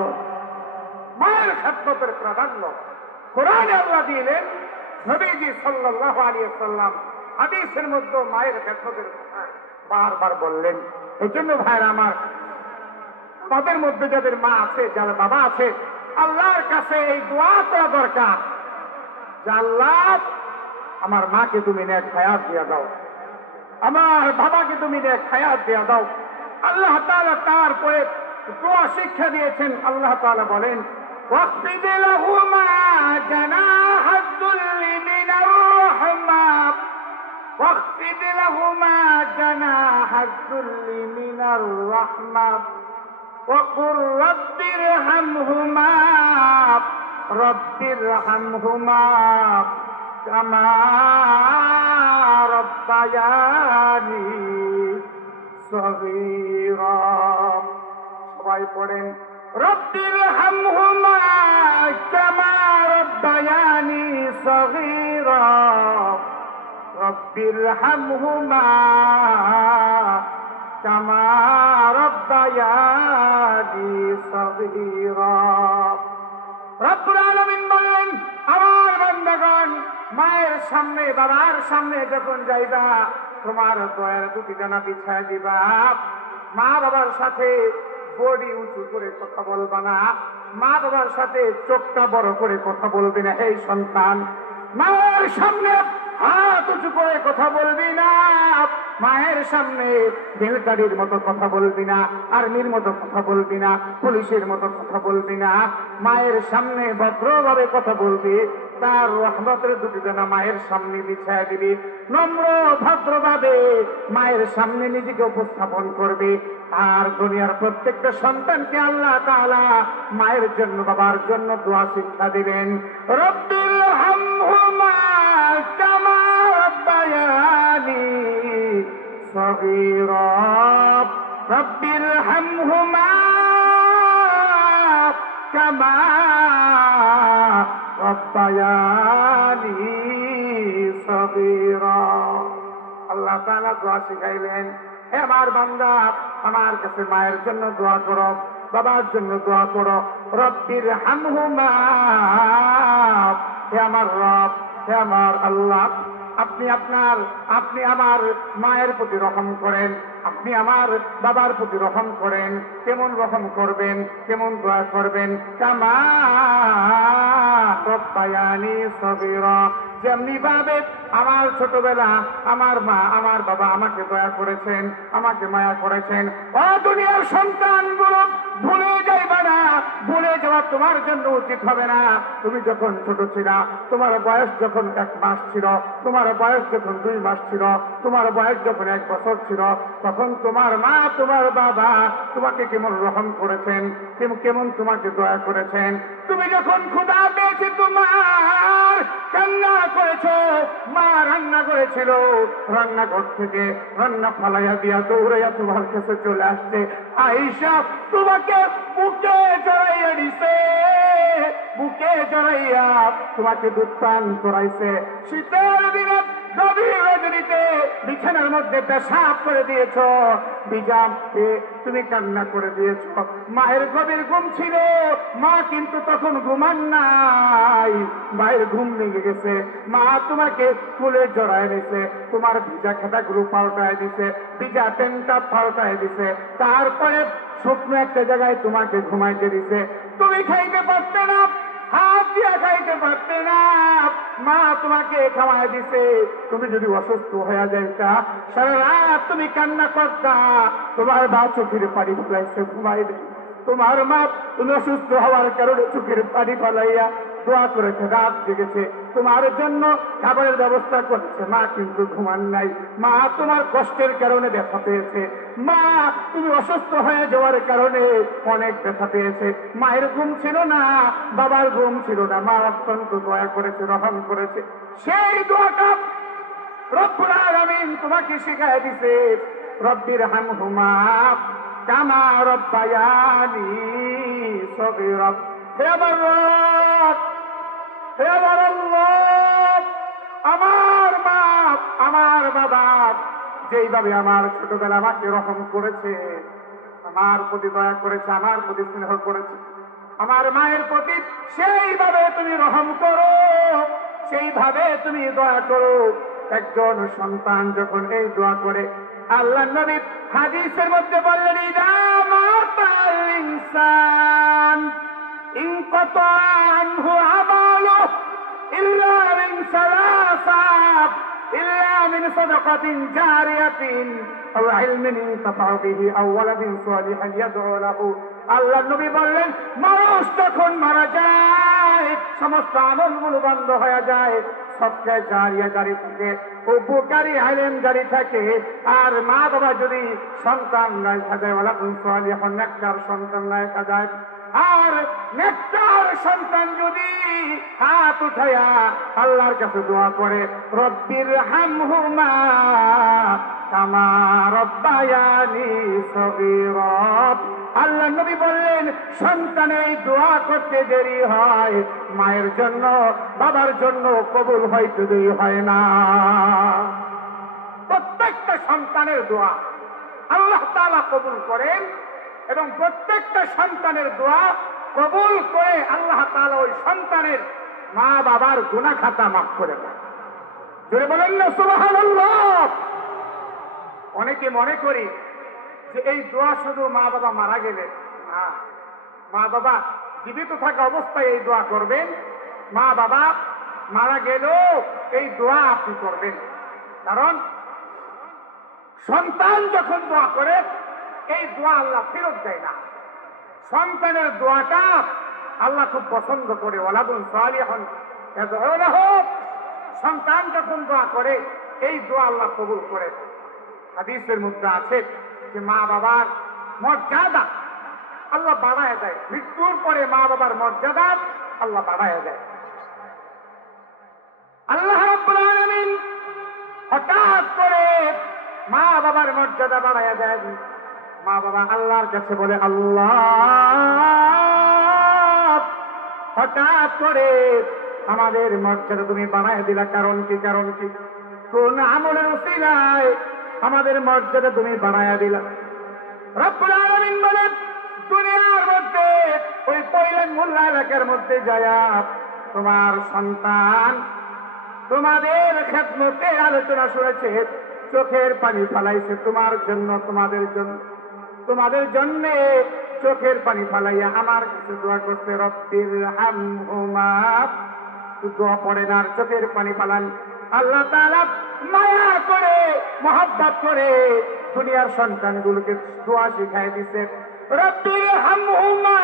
মায়ের খেদমতের প্রাধান্য কোরআনে আল্লাহ দিলেন, নবীজি সাল্লাল্লাহু আলাইহি ওয়াসাল্লাম হাদিসের মধ্যে মায়ের খেদমতের কথা বারবার বললেন। এই জন্য ভাইরা আমার, তাদের মধ্যে যাদের মা আছে, যাদের বাবা আছে, আল্লাহর কাছে এই দোয়া করা দরকার যে আল্লাহ, আমার মাকে তুমি নেক হায়াত দিয়ে দাও, আমার বাবাকে তুমি নেক হায়াত দিয়ে দাও। আল্লাহ তাআলা তারপরে দোয়া শিক্ষা দিয়েছেন। আল্লাহ তাআলা বলেন, ওয়াখফিদ লাহুমা জানাহাদ দুল্লি মিনার রাহমা, ওয়াখফিদ লাহুমা জানাহাদ দুল্লি মিনার রাহমা وقل رب ارحمهما كما ربياني صغيرا। সবাই পড়েন, رب ارحمهما كما ربياني صغيرا، رب ارحمهما كما ربياني صغيرا। রব্বুল আলামিন বললেন, আমার বান্দাগণ, মায়ের সামনে বাবার সামনে যখন যাইবা, তোমার দয়ার 2টি ডানা বিছায় দিবা। মা বাবার সাথে বডি উঁচু করে কথা বলবা না, মা বাবার সাথে চোখটা বড় করে কথা বলবি না। এই সন্তান, মায়ের সামনে হাত উঁচু করে কথা বলবি না, মায়ের সামনে মিলিটারির মতো কথা বলবি না, আর্মির মতো কথা বলবি না, পুলিশের মতো কথা বলবি না। মায়ের সামনে ভদ্রভাবে কথা বলবি, তার রহমতের 2টি ডানা মায়ের সামনে বিছায় দিবি। নম্র ভদ্রভাবে মায়ের সামনে নিজেকে উপস্থাপন করবি। আর দুনিয়ার প্রত্যেকটা সন্তানকে আল্লাহ তাআলা মায়ের জন্য, বাবার জন্য দোয়া শিক্ষা দিবেন। রব্বির হামহুমা কামা রব্বায়ানি সগীরা, রব্বির হামহুমা কামা রব্বায়ানি সগীরা। আল্লাহ তাআলা দোয়া শিখাইলেন, হে আমার বান্দা, আমার কাছে মায়ের জন্য দোয়া করো, বাবার জন্য দোয়া করো। রব্বির হামহুমা, হে আমার রব, হে আমার আল্লাহ, আপনি আমার মায়ের প্রতি রহম করেন, আপনি আমার বাবার প্রতি রহম করেন। কেমন রহম করবেন, কেমন দোয়া করবেন? কামা রব্বায়ানি সগীরা, যেমনি ভাবে আমার ছোটবেলা আমার মা আমার বাবা আমাকে দয়া করেছেন, আমাকে মায়া করেছেন। ও দুনিয়ার সন্তানগুলো, ভুলে যাইবা না, ভুলে যাওয়া তোমার জন্য উচিত হবে না। তুমি যখন ছোট ছিলা, তোমার বয়স যখন 1 মাস ছিল, তোমার বয়স যখন 2 মাস ছিল, তোমার বয়স যখন 1 বছর ছিল, তখন তোমার মা তোমার বাবা তোমাকে কেমন রহম করেছেন, কেমন তোমাকে দয়া করেছেন। তুমি যখন ক্ষুধা পেয়েছে, তোমার কান্না করেছো, মা রান্না করেছিল, রান্নাঘর থেকে রান্না ফালাইয়া দিয়া দৌড়াইয়া তোমার কাছে চলে আসছে, আয়েশা তোমাকে বুকে জড়াইয়া দিছে, বুকে জড়াইয়া তোমাকে দুধ পান করাইছে। শীতের দিনে গভীর রজনীতে বিছানার মধ্যে পেশাব করে দিয়েছ, বিজাম তুমি কান্না করে দিয়েছ। মায়ের গভীর ঘুম ছিল, মা কিন্তু তখন ঘুমান নাই, মায়ের ঘুম ভেঙে গেছে। মা তোমাকে কুলে জড়ায় দিছে, তোমার ভিজা খাতাগুলো পাল্টায় দিছে, ভিজা প্যান্টটা পাল্টায় দিছে, তারপরে শুকনো একটা জায়গায় তোমাকে ঘুমাইতে দিছে। তুমি খাইতে পারতে না, হাত দিয়া খাইতে পারতে না, মা তোমাকে খাওয়াই দিছে। তুমি যদি অসুস্থ হয়ে যাইতা, সারা রাত তুমি কান্না করতা, তোমার মা চোখের পানি ফেলাইছে, ঘুমাই দেয়। তোমার মা তুমি অসুস্থ হওয়ার কারণে চোখের পানি ফেলাইয়া দোয়া করেছে, রাত জেগেছে, তোমার জন্য খাবারের ব্যবস্থা করেছে, মা কিন্তু ঘুমান নাই। মা তোমার কষ্টের কারণে ব্যথা পেয়েছে, মা তুমি অসুস্থ হয়ে যাওয়ার কারণে অনেক ব্যথা পেয়েছে। মায়ের ঘুম ছিল না, বাবার ঘুম ছিল না, মা অত্যন্ত দয়া করেছে, রহম করেছে। সেই দোয়াটা রব্বুল আলামিন তোমাকে শিখায় দিছে, রব্বির হামহুমা কামা রব্বায়ানি সগীরা। হে আমার রব, হে আমার আল্লাহ, আমার মা আমার বাবা যেইভাবে আমার ছোটবেলা আমাকে রহম করেছে, আমার প্রতি দয়া করেছে, আমার প্রতি স্নেহ করেছে, আমার মায়ের প্রতি সেইভাবে তুমি রহম করো, সেইভাবে তুমি দয়া করো। একজন সন্তান যখন এই দোয়া করে, আল্লাহ নবী হাদিসের মধ্যে বললেন, ইদা মাতাল ইনসান ইনকাতা আনহু আমালু ইল্লা মিন সালাসা, ইল্লা মিন সাদাকাতিন জারিয়াতিন আও ইলমিন ইনতাফা বিহি আও ওয়ালাদিন সালিহান ইয়াদউ লাহু। আল্লাহ নবী বললেন, মানুষ যখন মারা যায় সমস্ত আমলগুলো বন্ধ হয়ে যায়, সবকে জারিয়া জারি থাকে, উপকারী আলেম জারি থাকে। আর মা বাবা যদি সন্তান নাই সাজায়, ওয়ালাদিন সালিহান নেককার সন্তান নাই সাজায়, আর নেককার সন্তান যদি হাত উঠায়া আল্লাহর কাছে দোয়া করে, রব্বির হামহুমা কামা রব্বায়ানি সগীরা। আল্লাহ নবী বললেন, সন্তানের এই দোয়া করতে দেরি হয়, মায়ের জন্য বাবার জন্য কবুল হইতে দেরি হয় না। প্রত্যেকটা সন্তানের দোয়া আল্লাহ তাআলা কবুল করেন, এবং প্রত্যেকটা সন্তানের দোয়া কবুল করে আল্লাহ তাআলা ওই সন্তানের মা বাবার গুনাহ খাতা মাফ করে দেন। জোরে বলেন না সুবহানাল্লাহ। অনেকে মনে করি যে এই দোয়া শুধু মা বাবা মারা গেলে, না, মা বাবা জীবিত থাকা অবস্থায় এই দোয়া করবেন, মা বাবা মারা গেলেও এই দোয়া আপনি করবেন। কারণ সন্তান যখন দোয়া করে, এই দোয়া আল্লাহ ফেরত দেয় না। সন্তানের দোয়াটা আল্লাহ খুব পছন্দ করে, ওয়ালাদুন সালিহুন ইয়াদউ লাহু। সন্তান যখন দোয়া করে, এই দোয়া আল্লাহ কবুল করে। হাদিসের মধ্যে আছে যে মা বাবার মর্যাদা আল্লাহ বাড়ায় দেয়, মৃত্যুর পরে মা বাবার মর্যাদা আল্লাহ বাড়ায় দেয়। আল্লাহ রাব্বুল আলামিন হঠাৎ করে মা বাবার মর্যাদা বাড়ায় দেন। মা বাবা আল্লাহর কাছে বলে, আল্লাহ, হঠাৎ করে আমাদের মর্যাদা তুমি বাড়ায় দিলা, কারণ কি? কারণ কি? কোন আমলের উসিলায় আমাদের মর্যাদা তুমি বাড়ায় দিলা? রব্বুল আলামিন বলেন, দুনিয়ার মধ্যে ওই পয়লান মোল্লা এলাকার মধ্যে যায়া তোমার সন্তান তোমাদের খেদমতের আলোচনা শুনেছে, চোখের পানি ফালাইছে তোমার জন্য, তোমাদের জন্য চোখের পানি ফালাইয়া আমার কাছে দোয়া করছে, রব্বির হামহুমা। দোয়া পড়েন আর চোখের পানি ফালান। আল্লাহ তাআলা মায়া করে, মহব্বত করে দুনিয়ার সন্তানগুলোকে দোয়া শিখাই দিছে, রব্বির হামহুমা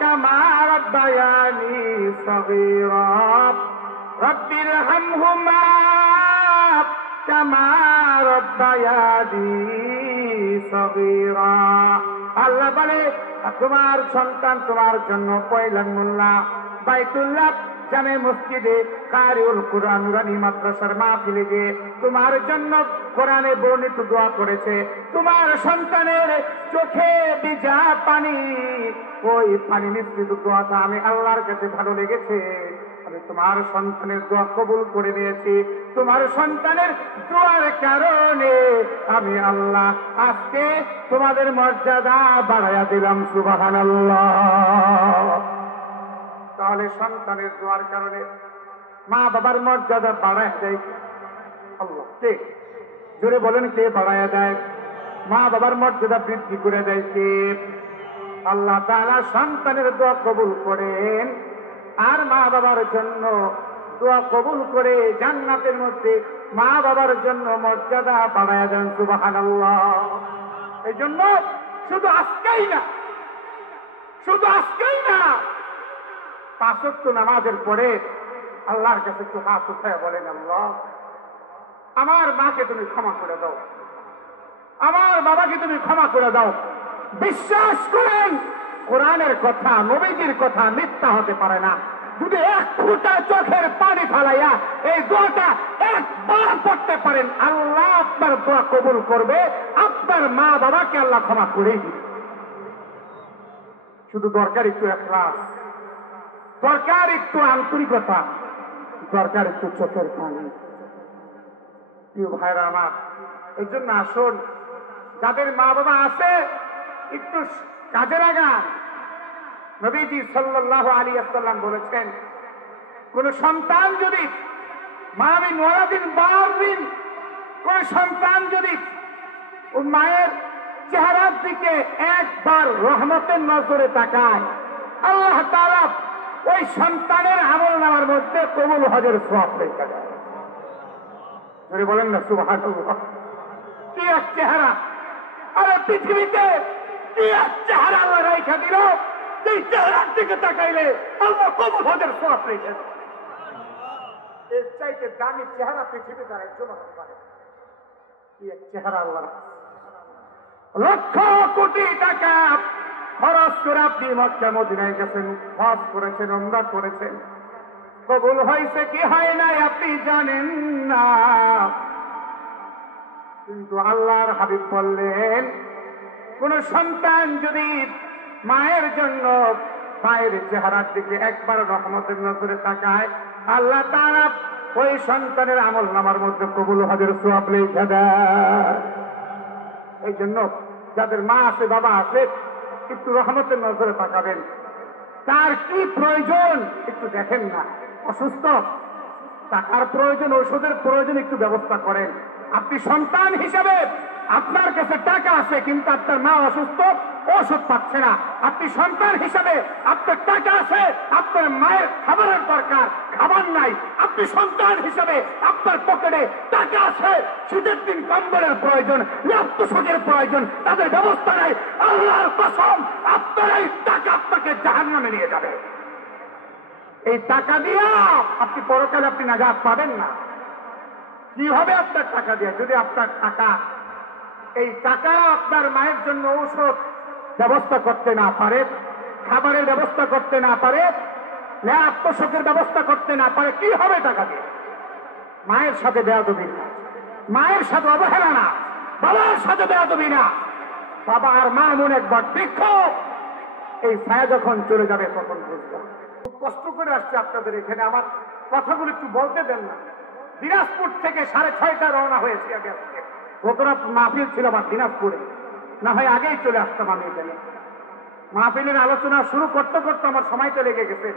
কামা রাব্বায়ানি সগীরা, রব্বির হামহুমা কামা রাব্বায়ানি সগীরা। আল্লাহ বলে, তোমার সন্তান তোমার জন্য পয়লান মোল্লা বাইতুল্লাহ জামে মসজিদে কারিউল কুরআন নুরানি মাদ্রাসার মাহফিলে গিয়ে তোমার জন্য কোরআনে বর্ণিত দোয়া করেছে। তোমার সন্তানের চোখে ভিজা পানি, ওই পানি মিশ্রিত দোয়াটা আমি আল্লাহর কাছে ভালো লেগেছে, আমি তোমার সন্তানের দোয়া কবুল করে নিয়েছি। তোমার সন্তানের দোয়ার কারণে আমি আল্লাহ আজকে তোমাদের মর্যাদা বাড়াইয়া দিলাম। সুবহানাল্লাহ। তাহলে সন্তানের দোয়ার কারণে মা বাবার মর্যাদা বাড়ায় দেয় আল্লাহ। কে? জোরে বলেন, কে বাড়ায় দেয়? মা বাবার মর্যাদা বৃদ্ধি করে দেয় কে? আল্লাহ তাআলা সন্তানের দোয়া কবুল করেন আর মা বাবার জন্য দোয়া কবুল করে জান্নাতের মধ্যে মা বাবার জন্য মর্যাদা বাড়ায় দেন। সুবহানাল্লাহ। এই জন্য শুধু আজকেই না, পাঁচ ওয়াক্ত নামাজের পরে আল্লাহর কাছে একটু হাত উঠায় বলেন, আল্লাহ আমার মাকে তুমি ক্ষমা করে দাও, আমার বাবাকে তুমি ক্ষমা করে দাও। বিশ্বাস করেন, কোরআনের কথা, নবীজির কথা মিথ্যা হতে পারে না। যদি এক ফোঁটা চোখের পানি ফালাইয়া এই দোয়াটা একবার পড়তে পারেন, আল্লাহ আপনার দোয়া কবুল করবে, আপনার মা বাবাকে আল্লাহ ক্ষমা করেই দিবে। শুধু দরকার একটু ইখলাস, দরকার একটু আন্তরিকতা, দরকার একটু চোখের পানি। প্রিয় ভাইরা আমার, এই জন্য আসুন, যাদের মা বাবা আছে একটু কাজে লাগান। নবীজি সাল্লাল্লাহু আলাইহি ওয়াসাল্লাম বলেছেন, কোন সন্তান যদি মামিন ওয়ালাদিন বারদিন, কোন সন্তান যদি ওর মায়ের চেহারার দিকে একবার রহমতের নজরে তাকায়, আল্লাহ তাআলা ওই সন্তানের আমলনামার মধ্যে কবুল হজের সওয়াব লেখা দেয়। যদি বলেন না সুবহানাল্লাহ। কি এক চেহারা! আরে পৃথিবীতে কি এক চেহারা আল্লাহ রেখা দিল, সেই চেহারার দিকে তাকাইলে আল্লাহ কবুল হজের সওয়াব লেখা দেয়। এর চাইতে দামি চেহারা পৃথিবীতে আর একজন হতে পারে? কি এক চেহারা আল্লাহ! লক্ষ কোটি টাকা খরচ করে আপনি মক্কা মদিনায় গেছেন, হজ করেছেন, উমরা করেছেন, কবুল হয়েছে কি হয় নাই আপনি জানেন না। কিন্তু আল্লাহর হাবিব বললেন, কোন সন্তান যদি মায়ের জন্য মায়ের চেহারার দিকে একবার রহমতের নজরে তাকায়, আল্লাহ তাআলা ওই সন্তানের আমলনামার মধ্যে কবুল হজের সওয়াব লিখে দেয়। এই জন্য যাদের মা আছে, বাবা আছে, একটু রহমতের নজরে তাকাবেন। তার কি প্রয়োজন একটু দেখেন না। অসুস্থ, টাকার প্রয়োজন, ঔষধের প্রয়োজন, একটু ব্যবস্থা করেন। আপনি সন্তান হিসাবে আপনার কাছে টাকা আছে, কিন্তু আপনার মা অসুস্থ, ওষুধ পাচ্ছে না। আপনি সন্তান হিসাবে আপনার টাকা আছে, আপনার মায়ের খাবারের দরকার, খাবার নাই। আপনি সন্তান হিসাবে আপনার পকেটে টাকা আছে, শীতের দিন কম্বলের প্রয়োজন, ল্যাপটপের প্রয়োজন, তাদের ব্যবস্থা নাই। আল্লাহর কসম, আপনার এই টাকা আপনাকে জাহান্নামে নিয়ে যাবে। এই টাকা দিয়া আপনি পরকালে আপনি নাজাত পাবেন না। কি হবে আপনার টাকা দিয়ে? যদি আপনার টাকা, এই টাকা আপনার মায়ের জন্য ঔষধ ব্যবস্থা করতে না পারে, খাবারের ব্যবস্থা করতে না পারে, ল্যাপটপের ব্যবস্থা করতে না পারে, কি হবে টাকা দিয়ে? মায়ের সাথে বেয়াদবি না, মায়ের সাথে অবহেলা না, বাবার সাথে বেয়াদবি না। বাবা আর মা এমন একবার বৃক্ষ, এই ছায়া যখন চলে যাবে তখন বুঝবো। খুব কষ্ট করে আসছে আপনাদের এখানে, আমার কথাগুলো একটু বলতে দেন না। দিনাজপুর থেকে 6:30 রওনা হয়েছি আগে আজকে। কতটা মাহফিল ছিল আমার দিনাজপুরে, না হয় আগেই চলে আসতাম আমি এখানে। মাহফিলের আলোচনা শুরু করতে করতে আমার সময় তো লেগে গেছে।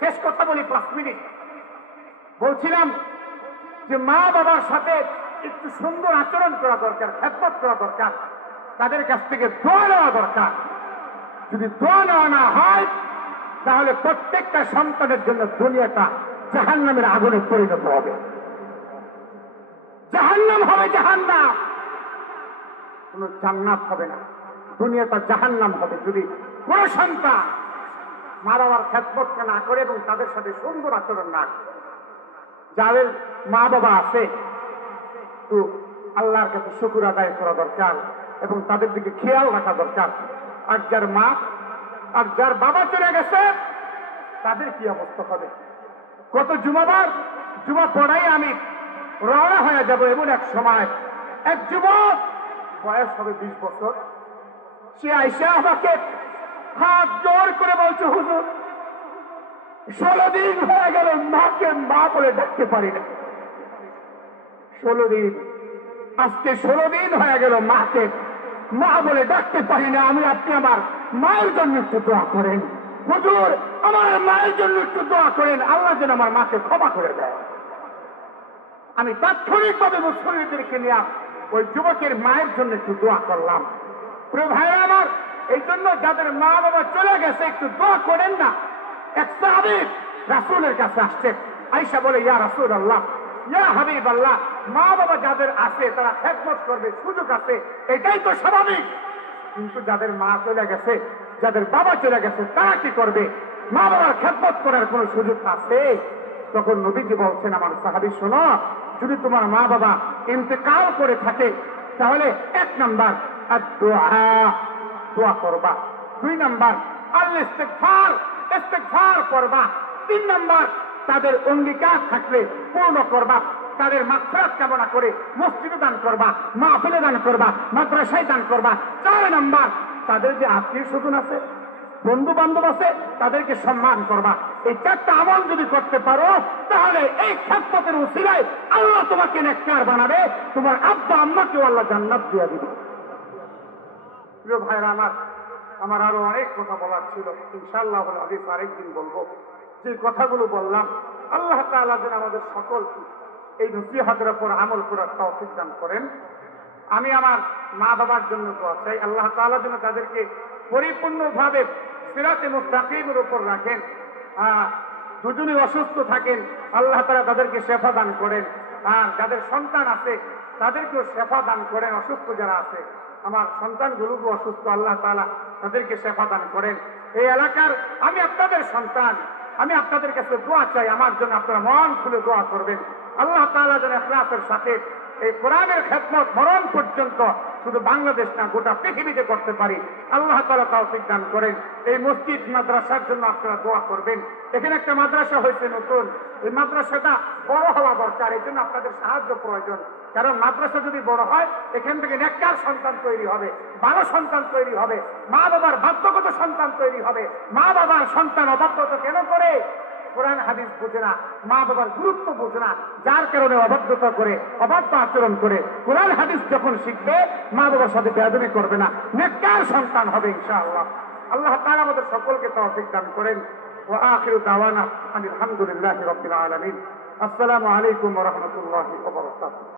শেষ কথা বলি 5 মিনিট। বলছিলাম যে মা বাবার সাথে একটু সুন্দর আচরণ করা দরকার, খেদমত করা দরকার, তাদের কাছ থেকে দোয়া নেওয়া দরকার। যদি দোয়া নেওয়া না হয় তাহলে প্রত্যেকটা সন্তানের জন্য দুনিয়াটা জাহান্নামের আগুনে পরিণত হবে। জাহান্নাম হবে, জাহান্নাম, কোন জান্নাত হবে না। দুনিয়াটা জাহান্নাম হবে যদি কোন সন্তান মা বাবার খেদমত না করে এবং তাদের সাথে সুন্দর আচরণ না করে। যাদের মা বাবা আছে তো আল্লাহর কাছে শুকর আদায় করা দরকার এবং তাদের দিকে খেয়াল রাখা দরকার। আর যার মা আর যার বাবা চলে গেছে তাদের কি অবস্থা হবে? কত জুমাবার জুমা পড়াই আমি রওনা হয়ে যাব, এমন এক সময় এক যুবক, বয়স হবে 20 বছর, সে আইসা আমাকে হাত জোর করে বলছে, হুজুর 16 দিন হয়ে গেল মাকে মা বলে ডাকতে পারি না। 16 দিন, আজকে 16 দিন হয়ে গেল মাকে মা বলে ডাকতে পারি না। আপনি আমার মায়ের জন্য একটু দোয়া করেন হুজুর, আমার মায়ের জন্য একটু দোয়া করেন, আল্লাহ যেন আমার মাকে ক্ষমা করে দেয়। আমি তাৎক্ষণিকভাবে মুসলিমদেরকে নিয়ে ওই যুবকের মায়ের জন্য একটু দোয়া করলাম। প্রিয় ভাইরা আমার, এই জন্য যাদের মা বাবা চলে গেছে একটু দোয়া করেন না। এক সাহাবী রাসূলের কাছে আসছে, আয়েশা বলে, ইয়া রাসূলুল্লাহ, ইয়া হাবিবাল্লাহ, মা বাবা যাদের আছে তারা খেদমত করবে, সুযোগ আছে, এটাই তো স্বাভাবিক। কিন্তু যাদের মা চলে গেছে, যাদের বাবা চলে গেছে, তারা কি করবে? মা বাবার খেদমত করার কোন সুযোগ আছে? তখন নবীজি বলছেন, আমার সাহাবী শোনো, যদি তোমার মা বাবা ইন্তেকাল করে থাকে তাহলে 1 নাম্বার দোয়া করবা, 2 নাম্বার ইস্তেগফার করবা, 3 নাম্বার তাদের অঙ্গীকার থাকলে পূর্ণ করবা, তাদের মাগফিরাত কামনা করে মসজিদে দান করবা, মাহফিলে দান করবা, মাদ্রাসায় দান করবা। 4 নাম্বার তাদের যে আত্মীয় স্বজন আছে, বন্ধু বান্ধব আছে, তাদেরকে সম্মান করবা। এই 4টা আমল যদি করতে পারো তাহলে এই খেদমতের উসিলায় আল্লাহ তোমাকে নেককার বানাবে, তোমার আব্বা আম্মাকেও আল্লাহ জান্নাত দিয়ে দিবে। প্রিয় ভাইরা আমার আরো অনেক কথা বলার ছিল, ইনশাআল্লাহ হাদিস আরেকদিন বলবো। যে কথাগুলো বললাম আল্লাহ তাআলা যেন আমাদের সকলকে এই নসিহতের উপর আমল করার তৌফিক দান করেন। আমি আমার মা বাবার জন্য দোয়া চাই, আল্লাহ তাআলা যেন তাদেরকে পরিপূর্ণভাবে সিরাতে মুস্তাকিমের উপর রাখেন। দুজনই অসুস্থ থাকেন, আল্লাহ তাআলা তাদেরকে শেফা দান করেন। আর যাদের সন্তান আছে তাদেরকেও শেফা দান করেন। অসুস্থ যারা আছে, আমার সন্তানগুলোকে অসুস্থ, আল্লাহ তাআলা তাদেরকে শেফা দান করেন। এই এলাকার আমি আপনাদের সন্তান, আমি আপনাদের কাছে দোয়া চাই, আমার জন্য আপনারা মন খুলে দোয়া করবেন। আল্লাহ তাআলা যেন ইখলাসের সাথে এই কোরআনের খেদমত মরণ পর্যন্ত শুধু বাংলাদেশ না গোটা পৃথিবীতে করতে পারি, আল্লাহ তাআলা তৌফিক দান করেন। এই মসজিদ মাদ্রাসার জন্য আপনারা দোয়া করবেন। এখানে একটা মাদ্রাসা হয়েছে নতুন, এই মাদ্রাসাটা বড় হওয়া দরকার, এই জন্য আপনাদের সাহায্য প্রয়োজন। কারণ মাদ্রাসা যদি বড় হয় এখান থেকে নেককার সন্তান তৈরি হবে, ভালো সন্তান তৈরি হবে, মা বাবার বাধ্যগত সন্তান তৈরি হবে। মা বাবার সন্তান অবাধ্যতা কেন করে? কোরআন হাদিস বোঝে না, মা বাবার গুরুত্ব বোঝে না, যার কারণে অবাধ্যতা করে, অবাধ্য আচরণ করে। কোরআন হাদিস যখন শিখবে মা বাবার সাথে বেয়াদবি করবে না, নেককার সন্তান হবে ইনশাআল্লাহ। আল্লাহ তাআলা আমাদের সকলকে তৌফিক দান করেন। ওয়া আখিরু দাওয়ানা আলহামদুলিল্লাহি রাব্বিল আলামিন। আসসালামু আলাইকুম ওয়া রাহমাতুল্লাহি ওয়া বারাকাতুহু।